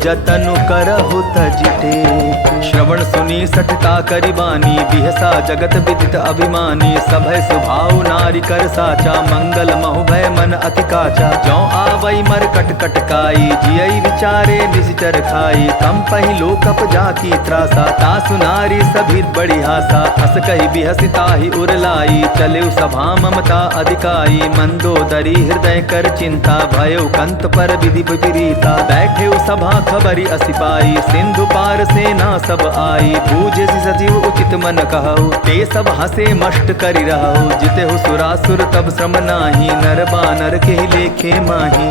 जतनु करहु तज टेक। श्रवण सुनी सठता करिबानी बिहसा जगत विदित अभिमानी। सभय सुभाव नारी कर साचा मंगल महु भय मन अति काचा। जौ आवई मर कट कटकाई जियई विचारे निश्चर खाई। कम पही लोकप जाकी त्रासा तासु नारी सभी बड़ी हासा। हस कही बिहसी ताहि उरलाई चले सभा ममता अधिकाई। मंदोदरी हृदय कर चिंता भयो कंत पर विधि विपरीता। बैठे सभा खबरी असिपाई सिंधु पार सेना सब आई। बूझे सजीव उचित मन कहु ते सब हसे मष्ट करि रहु। जिते हो सुरासुर तब श्रम नाही नर बानर के लेखे माही।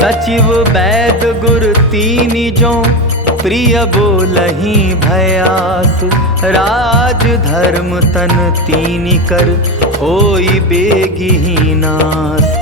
सचिव वैद गुर तीनि जो प्रिय बोलहि भयास। राज धर्म तन तीनि कर होई बेगिहि नास।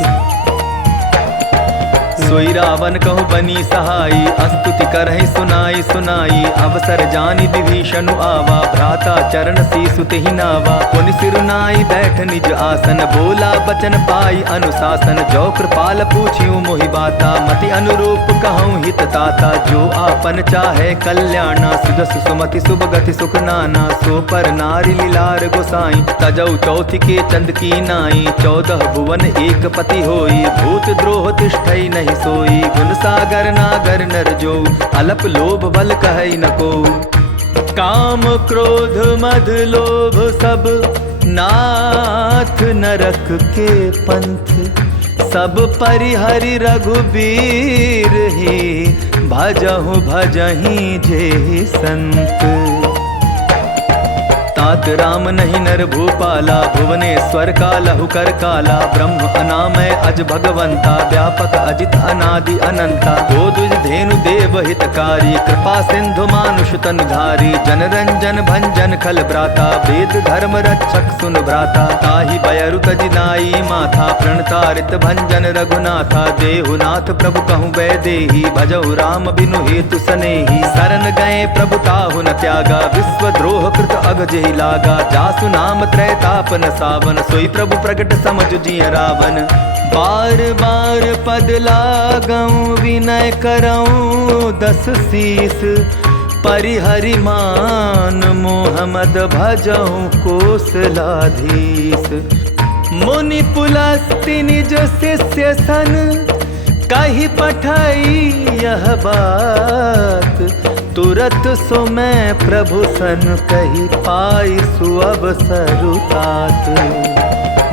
सोई रावण कहु बनी सहाई अस्तुति करहि सुनाई सुनाई। अवसर जानि विभीषण आवा भ्राता चरण सीसु तेहि नावा। पुनि सिरुनाई बैठ निज आसन बोला बचन पाई अनुशासन। जो कृपाल पूछियो मोहि बाता मति अनुरूप कहूँ हित ताता। जो आपन चाहे कल्याणा सुदस सुमति शुभ गति सुख नाना। सो पर नारी लीलार गोसाई तजौ चौथि के चंद की नाई। 14 भुवन एक पति होई भूत द्रोह तिष्ठई नहीं सोई। गुण सागर नागर नर जो अलप लोभ बल कहई न को। काम क्रोध मद लोभ सब नाथ नरक के पंथ। सब परिहरि रघुबीर ही भजहु भजहि जे संत। तात राम नहीं नर भूपाला भुवनेश्वर का लहु कर काला। ब्रह्म अनामय अज भगवंता व्यापक अजित अनादि अनंता। गोदुज धेनु देव हितकारी कृपा सिंधु मानुष तन धारी। जन रंजन भंजन खल भ्राता वेद धर्म रक्षक सुन भ्राता। ताहि बयरु तजिनाई माथा प्रणतारित भंजन रघुनाथा। देहुनाथ प्रभु कहूँ वैदेही भजहु राम बिनु हेतु सनेही। शरण गए प्रभु ताहु न त्यागा विश्व द्रोह कृत अग जेहि लागा। जासु नाम त्रैताप न सावन सोई प्रभु प्रगट समझ जिय रावण। बार बार पद लागऊं विनय करऊं 10 शीस। परिहरि मान मोहम्मद भजऊं कोसलाधीश। मुनि पुलस्ति निज शिष्य सन कही पठाई यह बात। तुरत सो मैं प्रभु सन कही पाई सुअवसरु तात।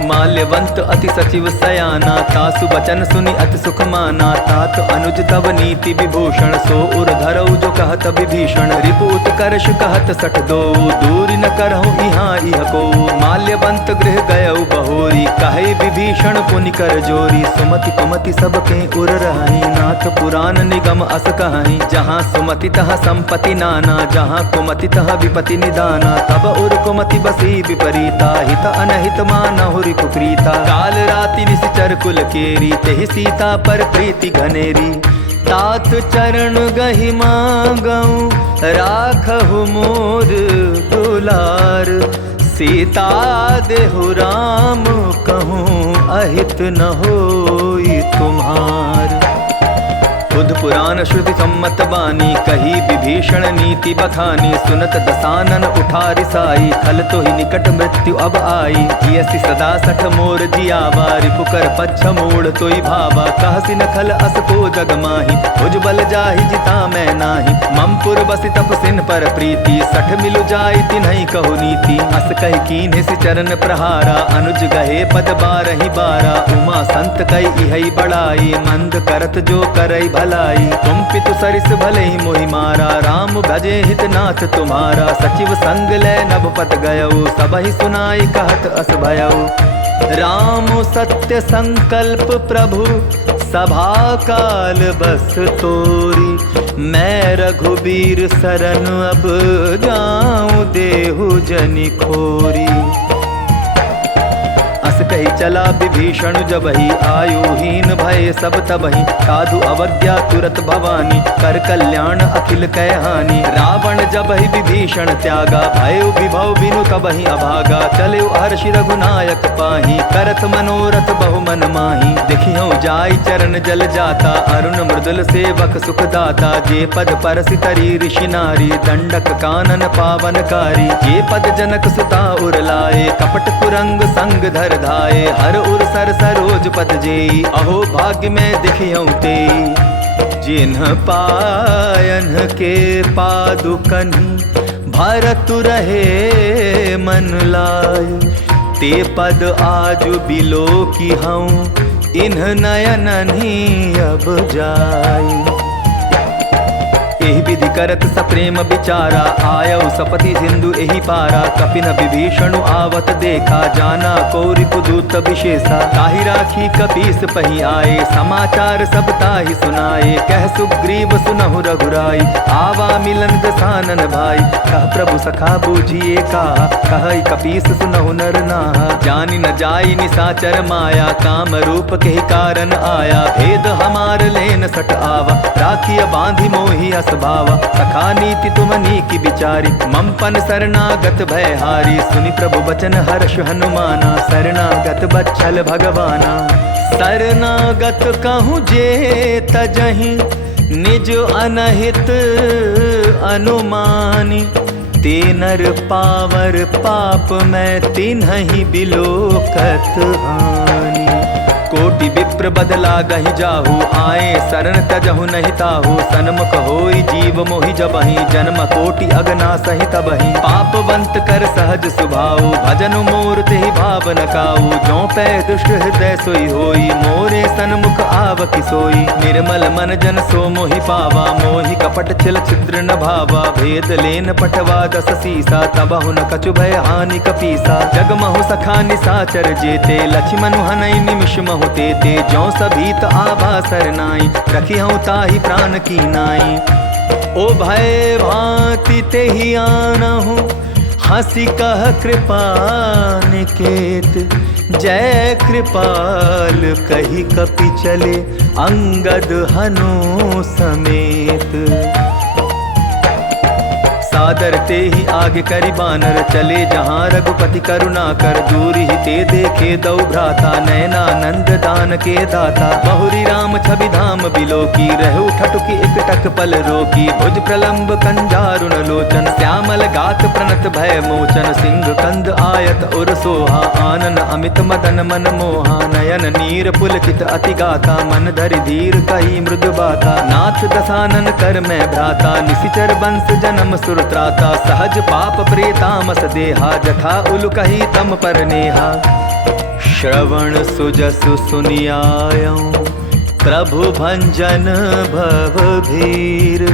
माल्यवंत अति सचिव सयाना तासु बचन सुनि अति सुख माना। तात अनुज तब नीति विभूषण सो उर धरऊ जो कहत विभीषण। रिपु उत्कर्ष कहत सठ दो दूर न करहु इहाँ इह को। माल्यवंत गृह गयऊ बहोरी कहे विभीषण पुनि कर जोरी। सुमति कुमति सबके उर रहाई नाथ पुराण निगम अस कहाई। जहाँ सुमति तहाँ संपत्ति नाना जहाँ कुमति तहाँ विपति निदाना। तब उर कुमति बसी विपरीता हित अनहित मानहुरि कुप्रीता। काल राति निश्चर कुल केरी तेहि सीता पर प्रीति घनेरी। तात चरण गहि मांगऊं राखहु मोर दुलार। सीता देहु राम कहूँ अहित न होई तुम्हार। बुध पुराण श्रुति सम्मत बानी कही विभीषण नीति बखानी। सुनत दसानन उठा रिसाई खल तो ही निकट मृत्यु अब आई। जियसि सदा सठ मोर जियावा रिपुकर पच्छ मोड़ तोई भावा। कहसि न खल अस को जग माही भुज बल जाहि जिता मैं नाही। ममपुर बसि तपसिन पर प्रीति सठ मिलु जाई तिन्हि कहु नीति। अस कहि कीन्हि सि चरण प्रहारा अनुज गहे पद बारहि बारा। उमा संत कई इहै बड़ाई मंद करत जो करई भलाई। तुम पितु सरिस भले ही मोहि मारा राम भजे हितनाथ तुम्हारा। सचिव संग ले नभपत गयऊ सबहि सुनाई कहत अस भयऊ। राम सत्य संकल्प प्रभु सभा काल बस तोरी। मैं रघुबीर सरन अब जाऊं देहु जनि खोरी। अस कही चला विभीषण जबहि आयुहीन भय सब तबहि। साधु अवज्ञा तुरत भवानी कर कल्याण अखिल कह हानि। रावण जबहि विभीषण त्यागा भयो विभव बिनु तबहि अभागा। चले हर्षि रघुनायक पाही करत मनोरथ बहु मन माही। देखियो जाई चरण जल जाता अरुण मृदुल सेवक सुखदाता। जे पद परसि तरी ऋषि नारी दंडक कानन पावनकारी। जे पद जनक सुता उर लाए कपट कुरंग संग धर धाये। हर उर सर सरोज पद जेई अहो भाग्य में दिखियौ ते। जिन्ह पायन के पादुकनि भरतु रहे मन लाय। ते पद आज बिलो की हूँ इन्ह नयननि अब जाय। एहि विधि करत सप्रेम विचारा आयऊ सपति सिंधु एहि पारा। कपिन विभीषण आवत देखा जाना कौरि पुदूत विशेषा। ताहि राखी कपीस पही आए समाचार सब ताहि सुनाए। कह सुग्रीव सुनहु रघुराई आवा मिलन दसानन भाई। कह प्रभु सखा बूझिए का कहई कपीस सुनहु नर नाहा। जानि न जाई निसाचर माया काम रूप के कारण आया। भेद हमार लेन सट आवा राखिय बांधि मोहि अस भावा। सखा नीति तुम नीकी बिचारी ममपन शरणागत भयहारी। सुनि प्रभु बचन हर्ष हनुमाना शरणागत बच्छल भगवाना। शरणागत कहूँ जे तजहि निज अनहित अनुमानी। ते नर पावर पाप मैं तिन्हि बिलोकत हानि। कोटि विप्र बदला गहि जाहु आए शरण तजहु नहीं ताहु। सन्मुख होई जीव मोहि जबहि जन्म कोटि अगना सहि तबहि। पापवंत कर सहज सुभाऊ भजन मोर तेहि भाव न काऊ। जो पै दुष्ट हृदय सोई होई मोरे सन्मुख आव किसोई। निर्मल मन जन सो मोहि पावा मोहि कपट छिल छिद्र न भावा। भेद लेन पटवा दस सीसा तबहु न कछु भय हानि कपीसा। जगमहु सखा निसाचर जेते लक्ष्मण हनई निमिष महु ते जो सभीत आभा सरनाई। रखी हूँ ताहि प्राण की नाई। ओ भय भांति ते ही आनहु हंसी कह कृपा निकेत। जय कृपाल कही कपि चले अंगद हनु समेत। सादर ते ही आगे करि बानर चले जहाँ रघुपति करुणा कर। दूर ही ते देखे दौ भ्राता नयनानंद दान के दाता। बहुरी राम छवि धाम बिलो की रहु ठटुकी एक टक पल रोकी। भुज प्रलंब कंजारुण लोचन श्यामल गात प्रणत भय मोचन। सिंह कंद आयत उर सोहा आनन अमित मदन मन मोहा। नयन नीर पुलकित अति गाता मन धरि धीर कही मृदु बाता। नाथ दसानन कर मैं भ्राता निशिचर वंश जन्म सुर त्राता। सहज पाप प्रेतामस देहा जथा उल कही तम पर नेहा। श्रवण सुजसु सुनियायऊं प्रभु भंजन भव भीर।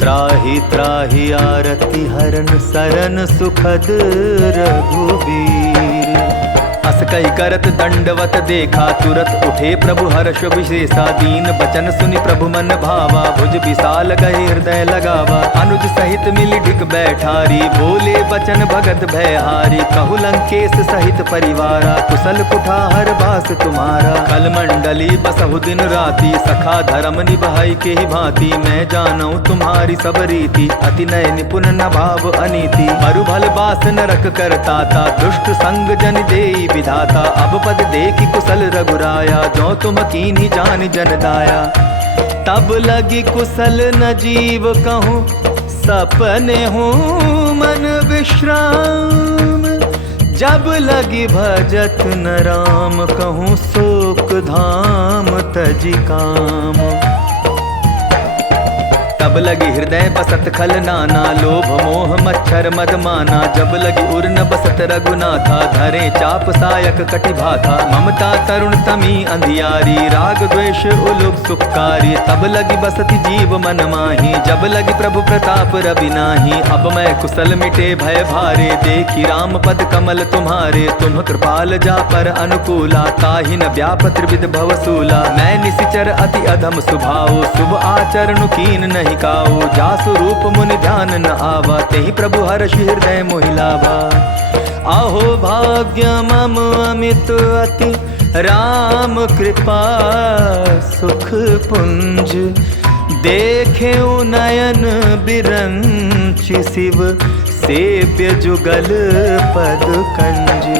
त्राहि त्राहि आरति हरन सरन सुखद रघुबीर। अस कही करत दंडवत देखा, तुरत उठे प्रभु हर्ष विशेषा। दीन बचन सुनि प्रभु मन भावा, भुज विशाल गए हृदय लगावा। अनुज सहित मिली ढिक बैठारी, बोले बचन भगत भयहारी। कहु लंकेश सहित परिवारा, कुशल कुठार बास तुम्हारा। कल मंडली बसहु दिन राति, सखा धर्म निभाई के ही भांति। मैं जानू तुम्हारी सब रीति, अति नय निपुण न भाव अनीति। मरु भल बास नरक करता था, दुष्ट संग जन देई विधाता। अब पद देखि कुशल रघुराया, जो तुम कीन्ही जान जन दाया। तब लगी कुशल न जीव कहूँ, सपने हूँ मन विश्राम। जब लगी भजत न राम, कहूँ शोक धाम तजी काम। तब लगी हृदय बसत खल नाना, लोभ मोह मच्छर मद माना। जब लगी उर न बसत रघुनाथा, धरे चाप सायक कटि भाथा। ममता तरुण तमी अंधियारी, राग द्वेष उलुक सुखकारी। तब लगी बसति जीव मन माही, जब लगी प्रभु प्रताप रवि नाही। अब मैं कुशल मिटे भय भारे, देखी राम पद कमल तुम्हारे। तुम कृपाल जा पर अनुकूला, ताहि न व्याप त्रिविध भवसूला। मैं निशिचर अति अधम स्वभाव, शुभ आचरण कीन नहीं काऊ। जासु रूप मुनि ध्यान न आवा, तेहि प्रभु हर्ष हृदय मोहिलावा। आहो भाग्य मम अमित अति, राम कृपा सुख पुंज। देखे नयन बिरंचि, शिव सेव्य जुगल पद कंज।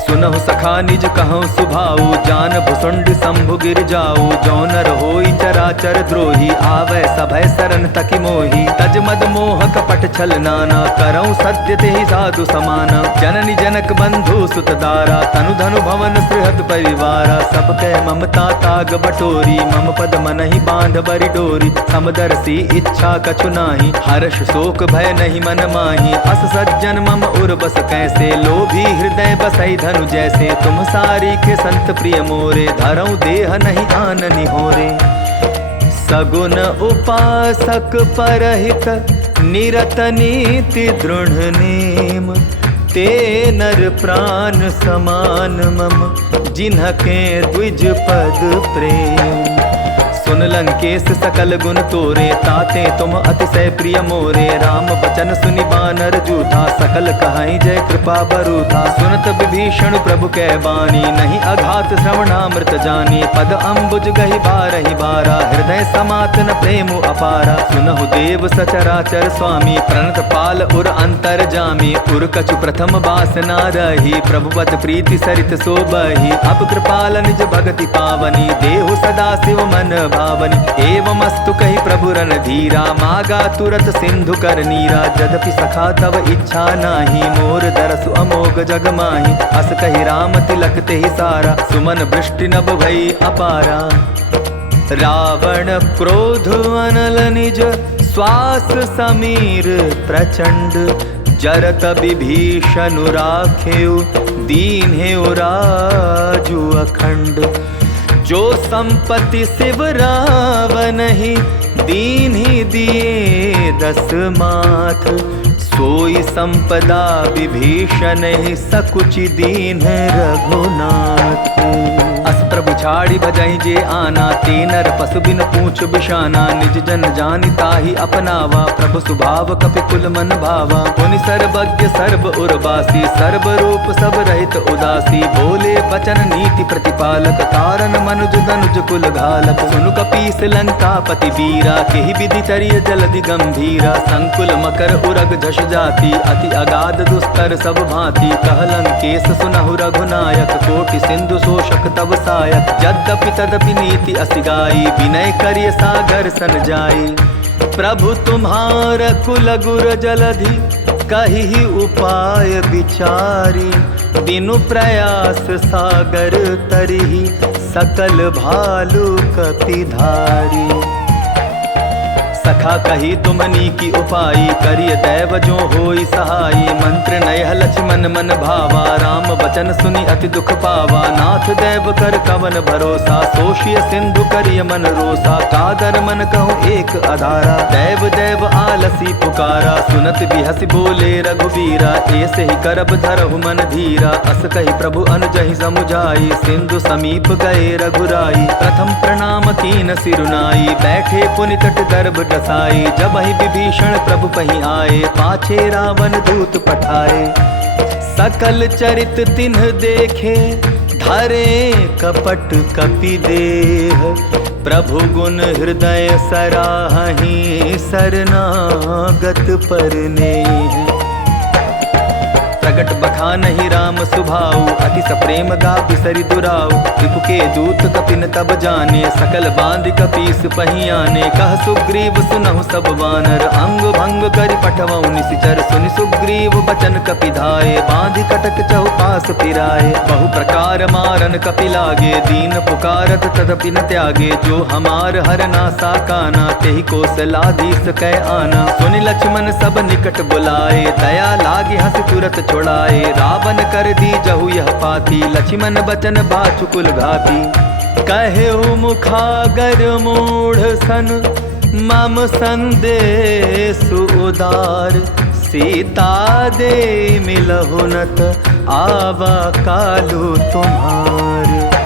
सुनहु सखा निज कहूँ सुभाऊ, जान भुसुंड शंभु गिर जाऊ। जो नर होई चराचर द्रोही, आवे सभय सरन तकि मोही। तज मद मोह कपट छल नाना, करऊँ सत्य तेहि साधु समाना। जननी जनक बंधु सुत दारा, तनु धनु भवन सुहृद परिवारा। सब कह ममता ताग बटोरी, मम पद मनहि बांध बरि डोरी। समदर्शी इच्छा कछु नाही, हर्ष शोक भय नहीं मन माही। अस सज्जन मम उर बस कैसे, लोभी हृदय बसई धनु जैसे। तुम सारी के संत प्रिय मोरे, धरऊं देह नहीं आन निहोरे। सगुन उपासक परहित, निरत नीति दृढ़ नेम। ते नर प्राण समान मम, जिन्हके द्विज पद प्रेम। सुन लंकेश सकल गुण तोरे, ताते तुम अतिशय प्रिय मोरे। राम बचन सुनि बानर जूथा, सकल कहाई जय कृपा बरूथा। सुनत विभीषण प्रभु कै बानी, नहीं अघात श्रवणामृत जानी। पद अम्बुज गहि बारहि बारा, हृदय समात न प्रेम अपारा। सुनहु देव सचराचर स्वामी, प्रणत पाल उर अंतर जामी। उर कछु प्रथम बासना रही, प्रभुवत प्रीति सरित सोबही। अब कृपाल निज भगति पावनी, देहु सदा शिव मन भावनी। एवमस्तु कहि प्रभु रन धीरा, मागा तुरत सिंधु कर नीरा। यद्यपि सखा तव इच्छा नाही, मोर दरसु अमोघ जग माही। अस कहि राम तिलक तेहि सारा, सुमन वृष्टि नभ भई अपारा। रावण क्रोध अनल निज, श्वास समीर प्रचंड। जरत विभीषण राखेउ, दीन्हेउ राजु अखंड। जो संपत्ति शिव रावण ही, दीन्हि दिए 10 माथ। सोई संपदा विभीषण ही, सकुचि दीन रघुनाथ। अस प्रभु छाड़ी भजहि जे आना, ते नर पशु बिन पूछ बिशाना। निज जन जानि ताहि अपनावा, प्रभु स्वभाव कपि कुल मन भावा। पुनि सर्वज्ञ सर्व उर्वासी, सर्व रूप सब रहित उदासी। बोले बचन नीति प्रतिपालक, तारन मनुज दनुज कुल घालक। सुनु कपीस लंकापति वीरा, केहि विधि चरिय जलधि गंभीरा। संकुल मकर उरग झष जाति, अति अगाध दुस्तर सब भांति। कह लंकेश सुनहु रघुनायक, कोटि सिंधु शोषक तब सायक। यद्यपि तदपि नीति असिगाई, विनय करिय सागर सन जाई। प्रभु तुम्हार कुल गुर जलधि, कहि उपाय विचारी। बिनु प्रयास सागर तरिहि, सकल भालु कपिधारी। सखा कही तुमनी की उपाई, करिय दैव जो होई सहाई। मंत्र नयह लक्ष्मण मन भावा, राम बचन सुनि अति दुख पावा। नाथ दैव कर कवन भरोसा, सोशिय सिंधु करिय मन रोसा। कादर मन कहूँ एक आधारा, दैव दैव आलसी पुकारा। सुनत बिहस बोले रघुबीरा, ऐसे ही करब धरहु मन धीरा। अस कही प्रभु अनुजहि समुझाई, सिंधु समीप गए रघुराई। प्रथम प्रणाम कीन सिरुनाई, बैठे पुनि तट गर्भ डसाई। जब ही विभीषण प्रभु पही आए, पाछे रावण दूत पठाए। सकल चरित तिन्ह देखे, धरे कपट कपि देह। प्रभु गुण हृदय सराहि, शरणागत परनेह। प्रगट बखानहि राम सुभाऊ, अति सप्रेम गा बिसरि दुराऊ। रिपु के दूत कपिन तब जाने, सकल बांध कपीस पहियाने। कह सुग्रीव सुनहु सब वानर, अंग भंग करि पठवऊ निशिचर। सुनि सुग्रीव बचन कपि धाये, बांधि कटक चहुपास फिराए। बहु प्रकार मारन कपि लागे, दीन पुकारत तदपि न त्यागे। जो हमार हरना साकाना, तेहि कौशलाधीश कै आना। सुनि लक्ष्मण सब निकट बुलाए, दया लागी हंस तुरत छोड़ाए। रावण कर दी जहु यह पाती, लक्ष्मण बचन बाचुकुल घाती। कहेउ मुखागर मूढ़ सन, मम संदेश उदार। सीता दे मिलहु नत, आवा कालु तुम्हार।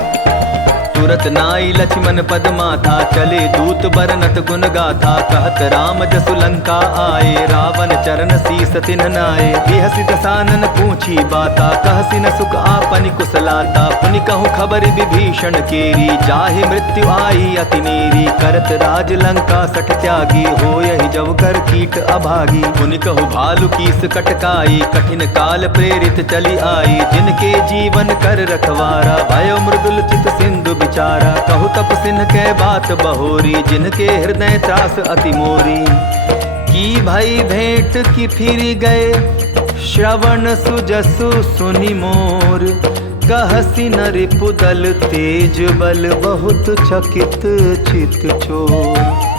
तुरत नाई लक्ष्मण पद माथा, चले दूत बरनत गुण गाथा। कहत राम जसु लंका आए, रावण चरण शीस तिन्ह नाए। बिहसि दसानन पूछी बाता, कहसि न सुख आपनि कुशलाता। पुनि कहूँ खबर विभीषण केरी, जाहि मृत्यु आई अति नेरी। करत राज लंका सठ त्यागी, होयहि जब कर कीट अभागी। पुनि कहूँ भालु कीस कटकाई, कठिन काल प्रेरित चली आई। जिनके जीवन कर रखवारा, भयो मृदुल चित सिंधु बिचारा। कहु तप सिन्ह के बात बहोरी, जिनके हृदय त्रास अति मोरी। की भई भेंट की फिर गए, श्रवण सुजसु सुनि मोर। कहसि न रिपुदल तेज बल, बहुत चकित चित चोर।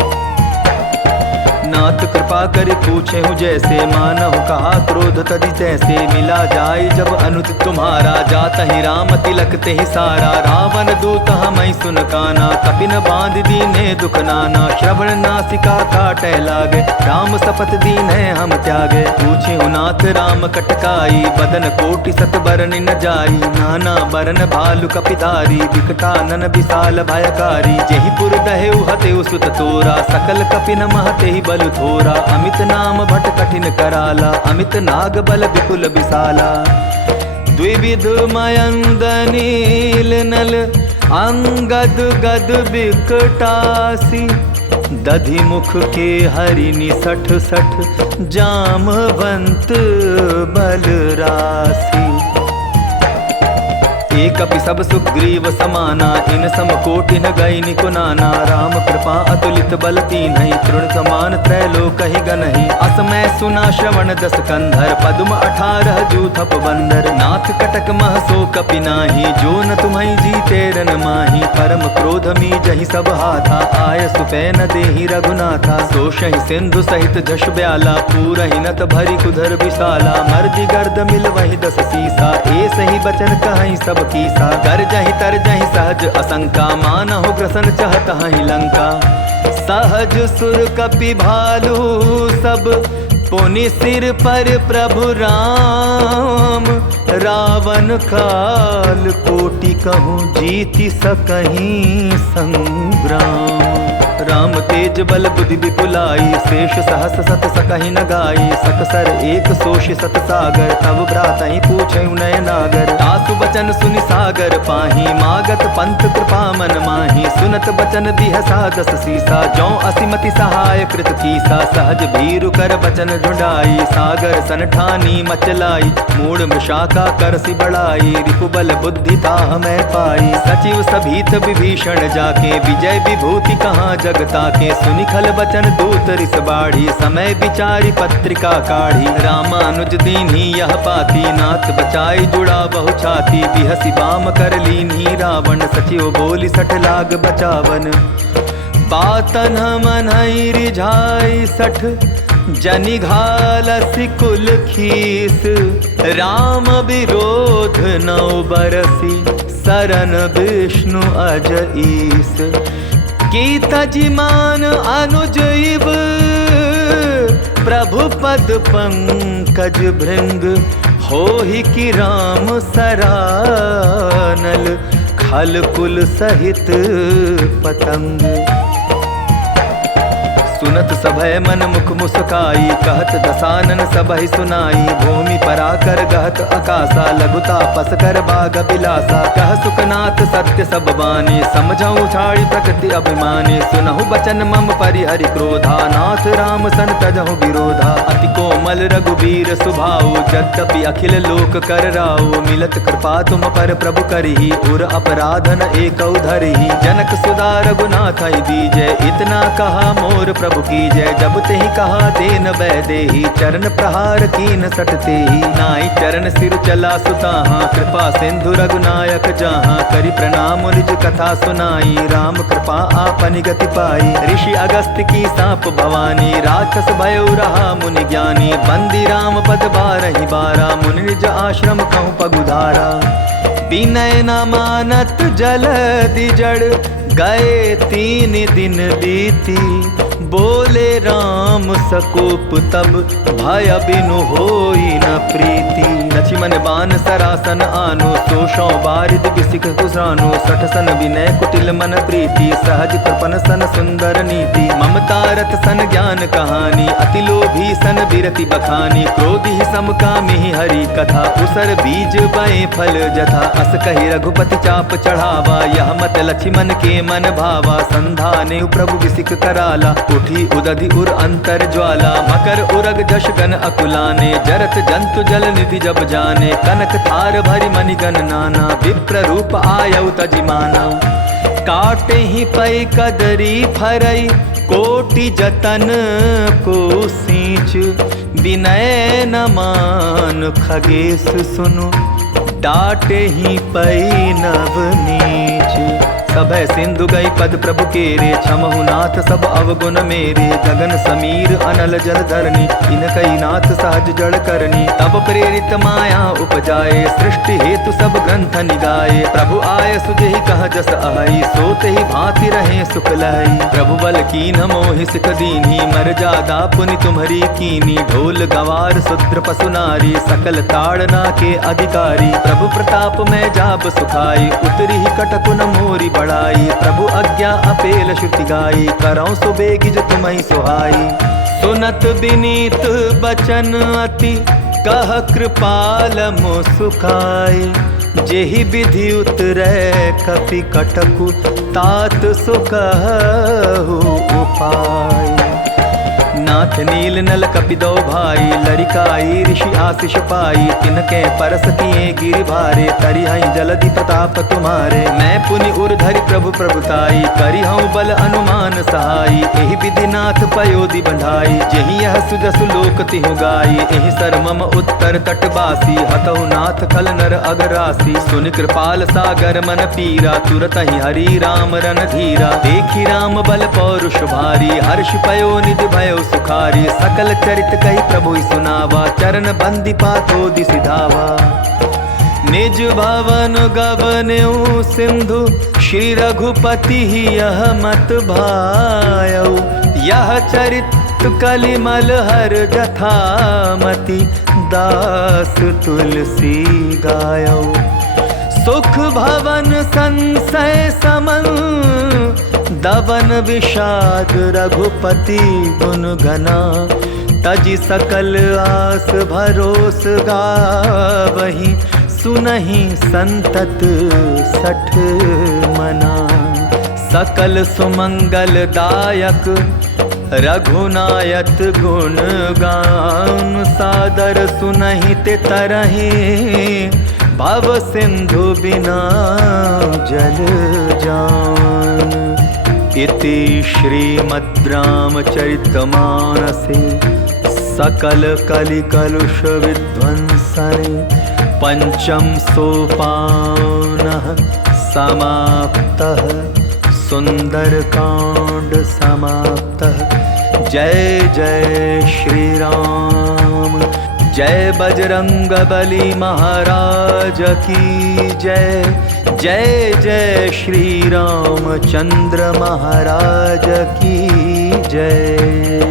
नाथ कृपा कर पूछे हूँ जैसे, मानहु कहा क्रोध तदि तैसे। मिला जाय जब अनुज तुम्हारा, जात ही राम तिलक ते ही सारा। रावण दूत हमई सुन काना, कपिन बांध दीने दुख नाना। श्रवण नासिका काटे लागे, राम शपथ दीने हम त्यागे। पूछे हूँ नाथ राम कटकाई, बदन कोटि सत बरन न जाई। नाना बरन भालु कपिधारी, विकटानन विशाल भयकारी। जेहि पुर दहेउ हतेउ सुत तोरा, सकल कपिन महते ही बल थोरा। अमित नाम भट कठिन कराला, अमित नाग बल विपुल विशाला। द्विविध मयंद नील नल, अंगद गद बिकटासी। दधि मुख के हरिनि सठ सठ, जामवंत बल राशि। एक कपि सब सुग्रीव समाना, इन सम कोटि न गई निकुनाना। राम कृपा अतुलित बल तीन्हि, तृण समान त्रैलोक ही गनहि। असमय सुना श्रवण दस कंधर, पद्म 18 जूथप बंदर। नाथ कटक मह सो कपि नाही, जो न तुम्हि जीते रन माही। परम क्रोध मी जहि सब हाथा, आय सुपै न देहि रघुनाथा। सोषहि सिंधु सहित झष ब्याला, पूरहि नत भरि कुधर विशाला। मर्दि गर्द मिल वहि 10 सीसा, ऐसे ही बचन कहहि सब कीसा। कर जहि तर जहि सहज असंका, मानहु ग्रसन चहत हहि लंका। सहज सुर कपि भालू सब, पुनि सिर पर प्रभु राम। रावण काल कोटि कहूँ, जीति सकहीं संग्राम। राम तेज बल बुद्धि विपुलाई, शेष सहस सत सकहि न गाई। सकसर एक सोष सत सागर, तब भ्रातहि पूछे नय नागर। तासु बचन सुनि सागर पाही, मागत पंथ कृपा मन माही। सुनत बचन बिहसा 10 सीसा, जौ असिमति सहाय कृत कीसा। सहज भीरु कर बचन ढूंढाई, सागर सन ठानी मचलाई। मूढ़ मृषाका करसि बढ़ाई, रिपुबल बुद्धि ताह मैं पाई। सचिव सभीत विभीषण जाके, विजय विभूति कहाँ जगता के। सुनि खल बचन दूत रिस बाढ़ी, समय विचारी पत्रिका काढ़ी। रामानुज दीन्ही यह पाती, नाथ बचाई जुड़ा बहु छाती। बिहसि बाम कर लीन्ही रावण, सचिव बोली 60 लाग बचावन। बातन मनई रिझाई सठ, जनि घालसी कुल खीस। राम विरोध नौ बरसी, शरण विष्णु अज ईस। की तजिमान अनुज इव, प्रभु पद पंकज भृंग। होहि कि राम सरानल, खल कुल सहित पतंग। सुनत सभय मन मुख मुस्काई, कहत दसानन सबहि सुनाई। भूमि पराकर गहत अकासा, लघुता पस कर बाग बिलासा। कह सुखनाथ सत्य सब बानी, समझऊ छाड़ी प्रकृति अभिमानी। सुनहु बचन मम परिहरि क्रोधा, नाथ राम सन तजहु विरोधा। अति कोमल रघुबीर स्वभाव, यद्यपि अखिल लोक कर राव। मिलत कृपा तुम पर प्रभु करही, उर अपराधन एकौ धरही। जनक सुधा रघुनाथ दीजय, इतना कहा मोर प्रभु की जय। जब ते ही कहा देन वैदेही, चरण प्रहार कीन सटते ही। नाई चरण सिर चला सुताहा, कृपा सिंधु रघुनायक जहाँ। करि प्रणाम निज कथा सुनाई, राम कृपा आपनि गति पाई। ऋषि अगस्त की साप भवानी, राक्षस भयो रहा मुनि ज्ञानी। बंदी राम पद बारहि बारा, मुनि निज आश्रम कहूँ पगुधारा। विनय न मानत जलधि जड़, गए 3 दिन बीती। बोले राम सकोप तब, भय बिनु होई न प्रीति। लक्ष्मण बान सरासन आनो, सोषौ बारिद बिसिक कुसानो। सठ सन विनय कुटिल मन प्रीति, सहज कृपन सन सुंदर नीति। ममता रथ सन ज्ञान कहानी, अति लोभी सन बिरति बखानी। क्रोधि समकामी हरि कथा, उसर बीज बए फल जथा। अस कहि रघुपति चाप चढ़ावा, यह मत लक्ष्मण के मन भावा। संधाने प्रभु बिसिक कराला, उठी उदधि उर अंतर ज्वाला। मकर उरग जश गण अकुलाने, जरत जंतु जल निधि जब जाने। कनक थार भरि मणिगण नाना, विप्र रूप आयउ तजिमाना। काटे ही पै कदरी फरई, कोटि जतन को सींच। विनय न मान खगेश सुनु, डाटे ही पै नव नीच। सभय सिंधु गई पद प्रभु केरे, क्षमहु नाथ सब अवगुण मेरे। गगन समीर अनल जल धरनी, इनकई नाथ सहज जड़ करनी। तब प्रेरित माया उपजाए, सृष्टि हेतु सब ग्रंथ निगाए। प्रभु आय सुजहि कह जस आई, सोते ही भांति रहे सुख लहई। प्रभु बल कीन मोहि सिख दीन्ही, मर्यादा पुनि तुम्हरी कीनी। ढोल गवार शूद्र पशु नारी, सकल ताड़ना के अधिकारी। प्रभु प्रताप में जाब सुखाई, उतरी ही कटकुन मोरी बढ़ाई। प्रभु आज्ञा अपेल श्रुति गाई, करौं सुबेगी जो तुम्हि सुहाई। सुनत विनीत बचन अति, कह कृपाल मो सुखाई। जेहि विधि उतरै कपि कटकु, तात सो कहु उपाय। नाथ नील नल कपि दो भाई, लरिकाई ऋषि आशीष पाई। तिनके परस किए गिरि भारे, तरिहै जलधि प्रताप तुम्हारे। मैं पुनि उर धरि प्रभु प्रभुताई, करिहऊँ बल अनुमान सहाई। एहि विधि नाथ पयोधि बंधाई, जेहि यह सुजसु लोक तिहु गाई। एहि सर मम उत्तर तटवासी, हतहु नाथ खल नर अगरासी। सुनि कृपाल सागर मन पीरा, तुरत ही हरि राम रन धीरा। देखि राम बल पौरुष भारी, हर्ष पयो निधि भयो सुखारी। सकल चरित कही प्रभु सुनावा, चरण बंदी पातो दिसि धावा। निज भवन गवन्यु सिंधु, श्री रघुपति ही यह मत भायऊ। यह चरित कलिमल हर जथामति, दास तुलसी गायऊ। सुख भवन संशय समन, दवन विषाद रघुपति गुण गना। तजि सकल आस भरोस गावहि, सुनहि संतत सठ मना। सकल सुमंगल दायक रघुनायक गुण गान। सादर सुनहि ते तरहि, भव सिंधु बिना जल जान। इति श्रीमद् रामचरितमानसे सकल कलि कलुष विध्वंसने पंचम सोपानः समाप्तः। सुंदर कांड समाप्तः। जय जय श्री राम। जय बजरंग बली महाराज की जय। जय जय श्री रामचंद्र महाराज की जय।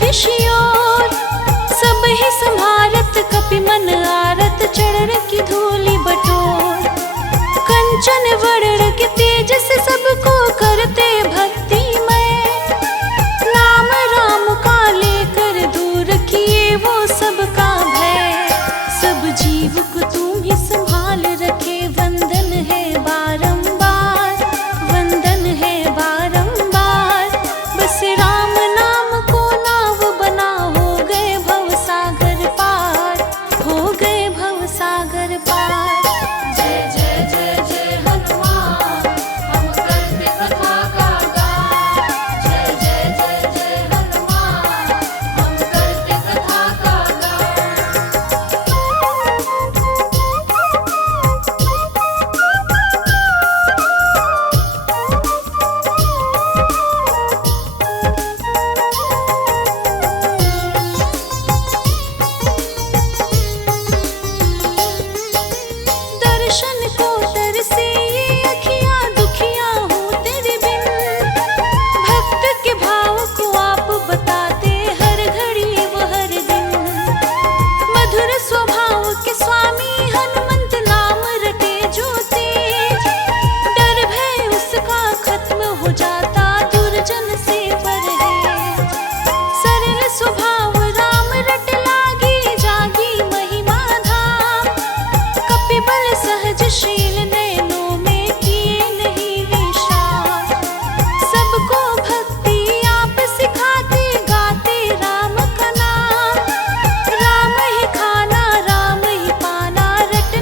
दिशियों सब ही संभारत कपि मन आरत चढ़र की धूली बटोर कंचन वरण के तेज से सबको करते भक्तिमय नाम राम का लेकर दूर किए वो सबका भय सब जीव को तुम ही संभाल रखे वंदन है बारंबार वंदन है बारंबार बस राम नाम को नाव बना हो गए भव सागर पार हो गए भव सागर पार जय जय जय जय हनुमान हम करते कथा का गान जय जय जय जय हनुमान हम करते कथा का गान दर्शन को तरसे ये अखियाँ दुखियाँ हो तेरे बिन भक्त के भाव को आप बताते हर घड़ी वो हर दिन मधुर स्वभाव के स्वामी हनुमंत नाम रटे जो तेज डर भय उसका खत्म हो जाता दुर्जन से परहेज सरल स्वभाव राम रट लागी जागी महिमा धाम कपिबल सहज शील नैनों में किए नहीं विश्राम सबको भक्ति आप सिखाते गाते राम का नाम राम ही खाना राम ही पाना रट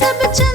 सब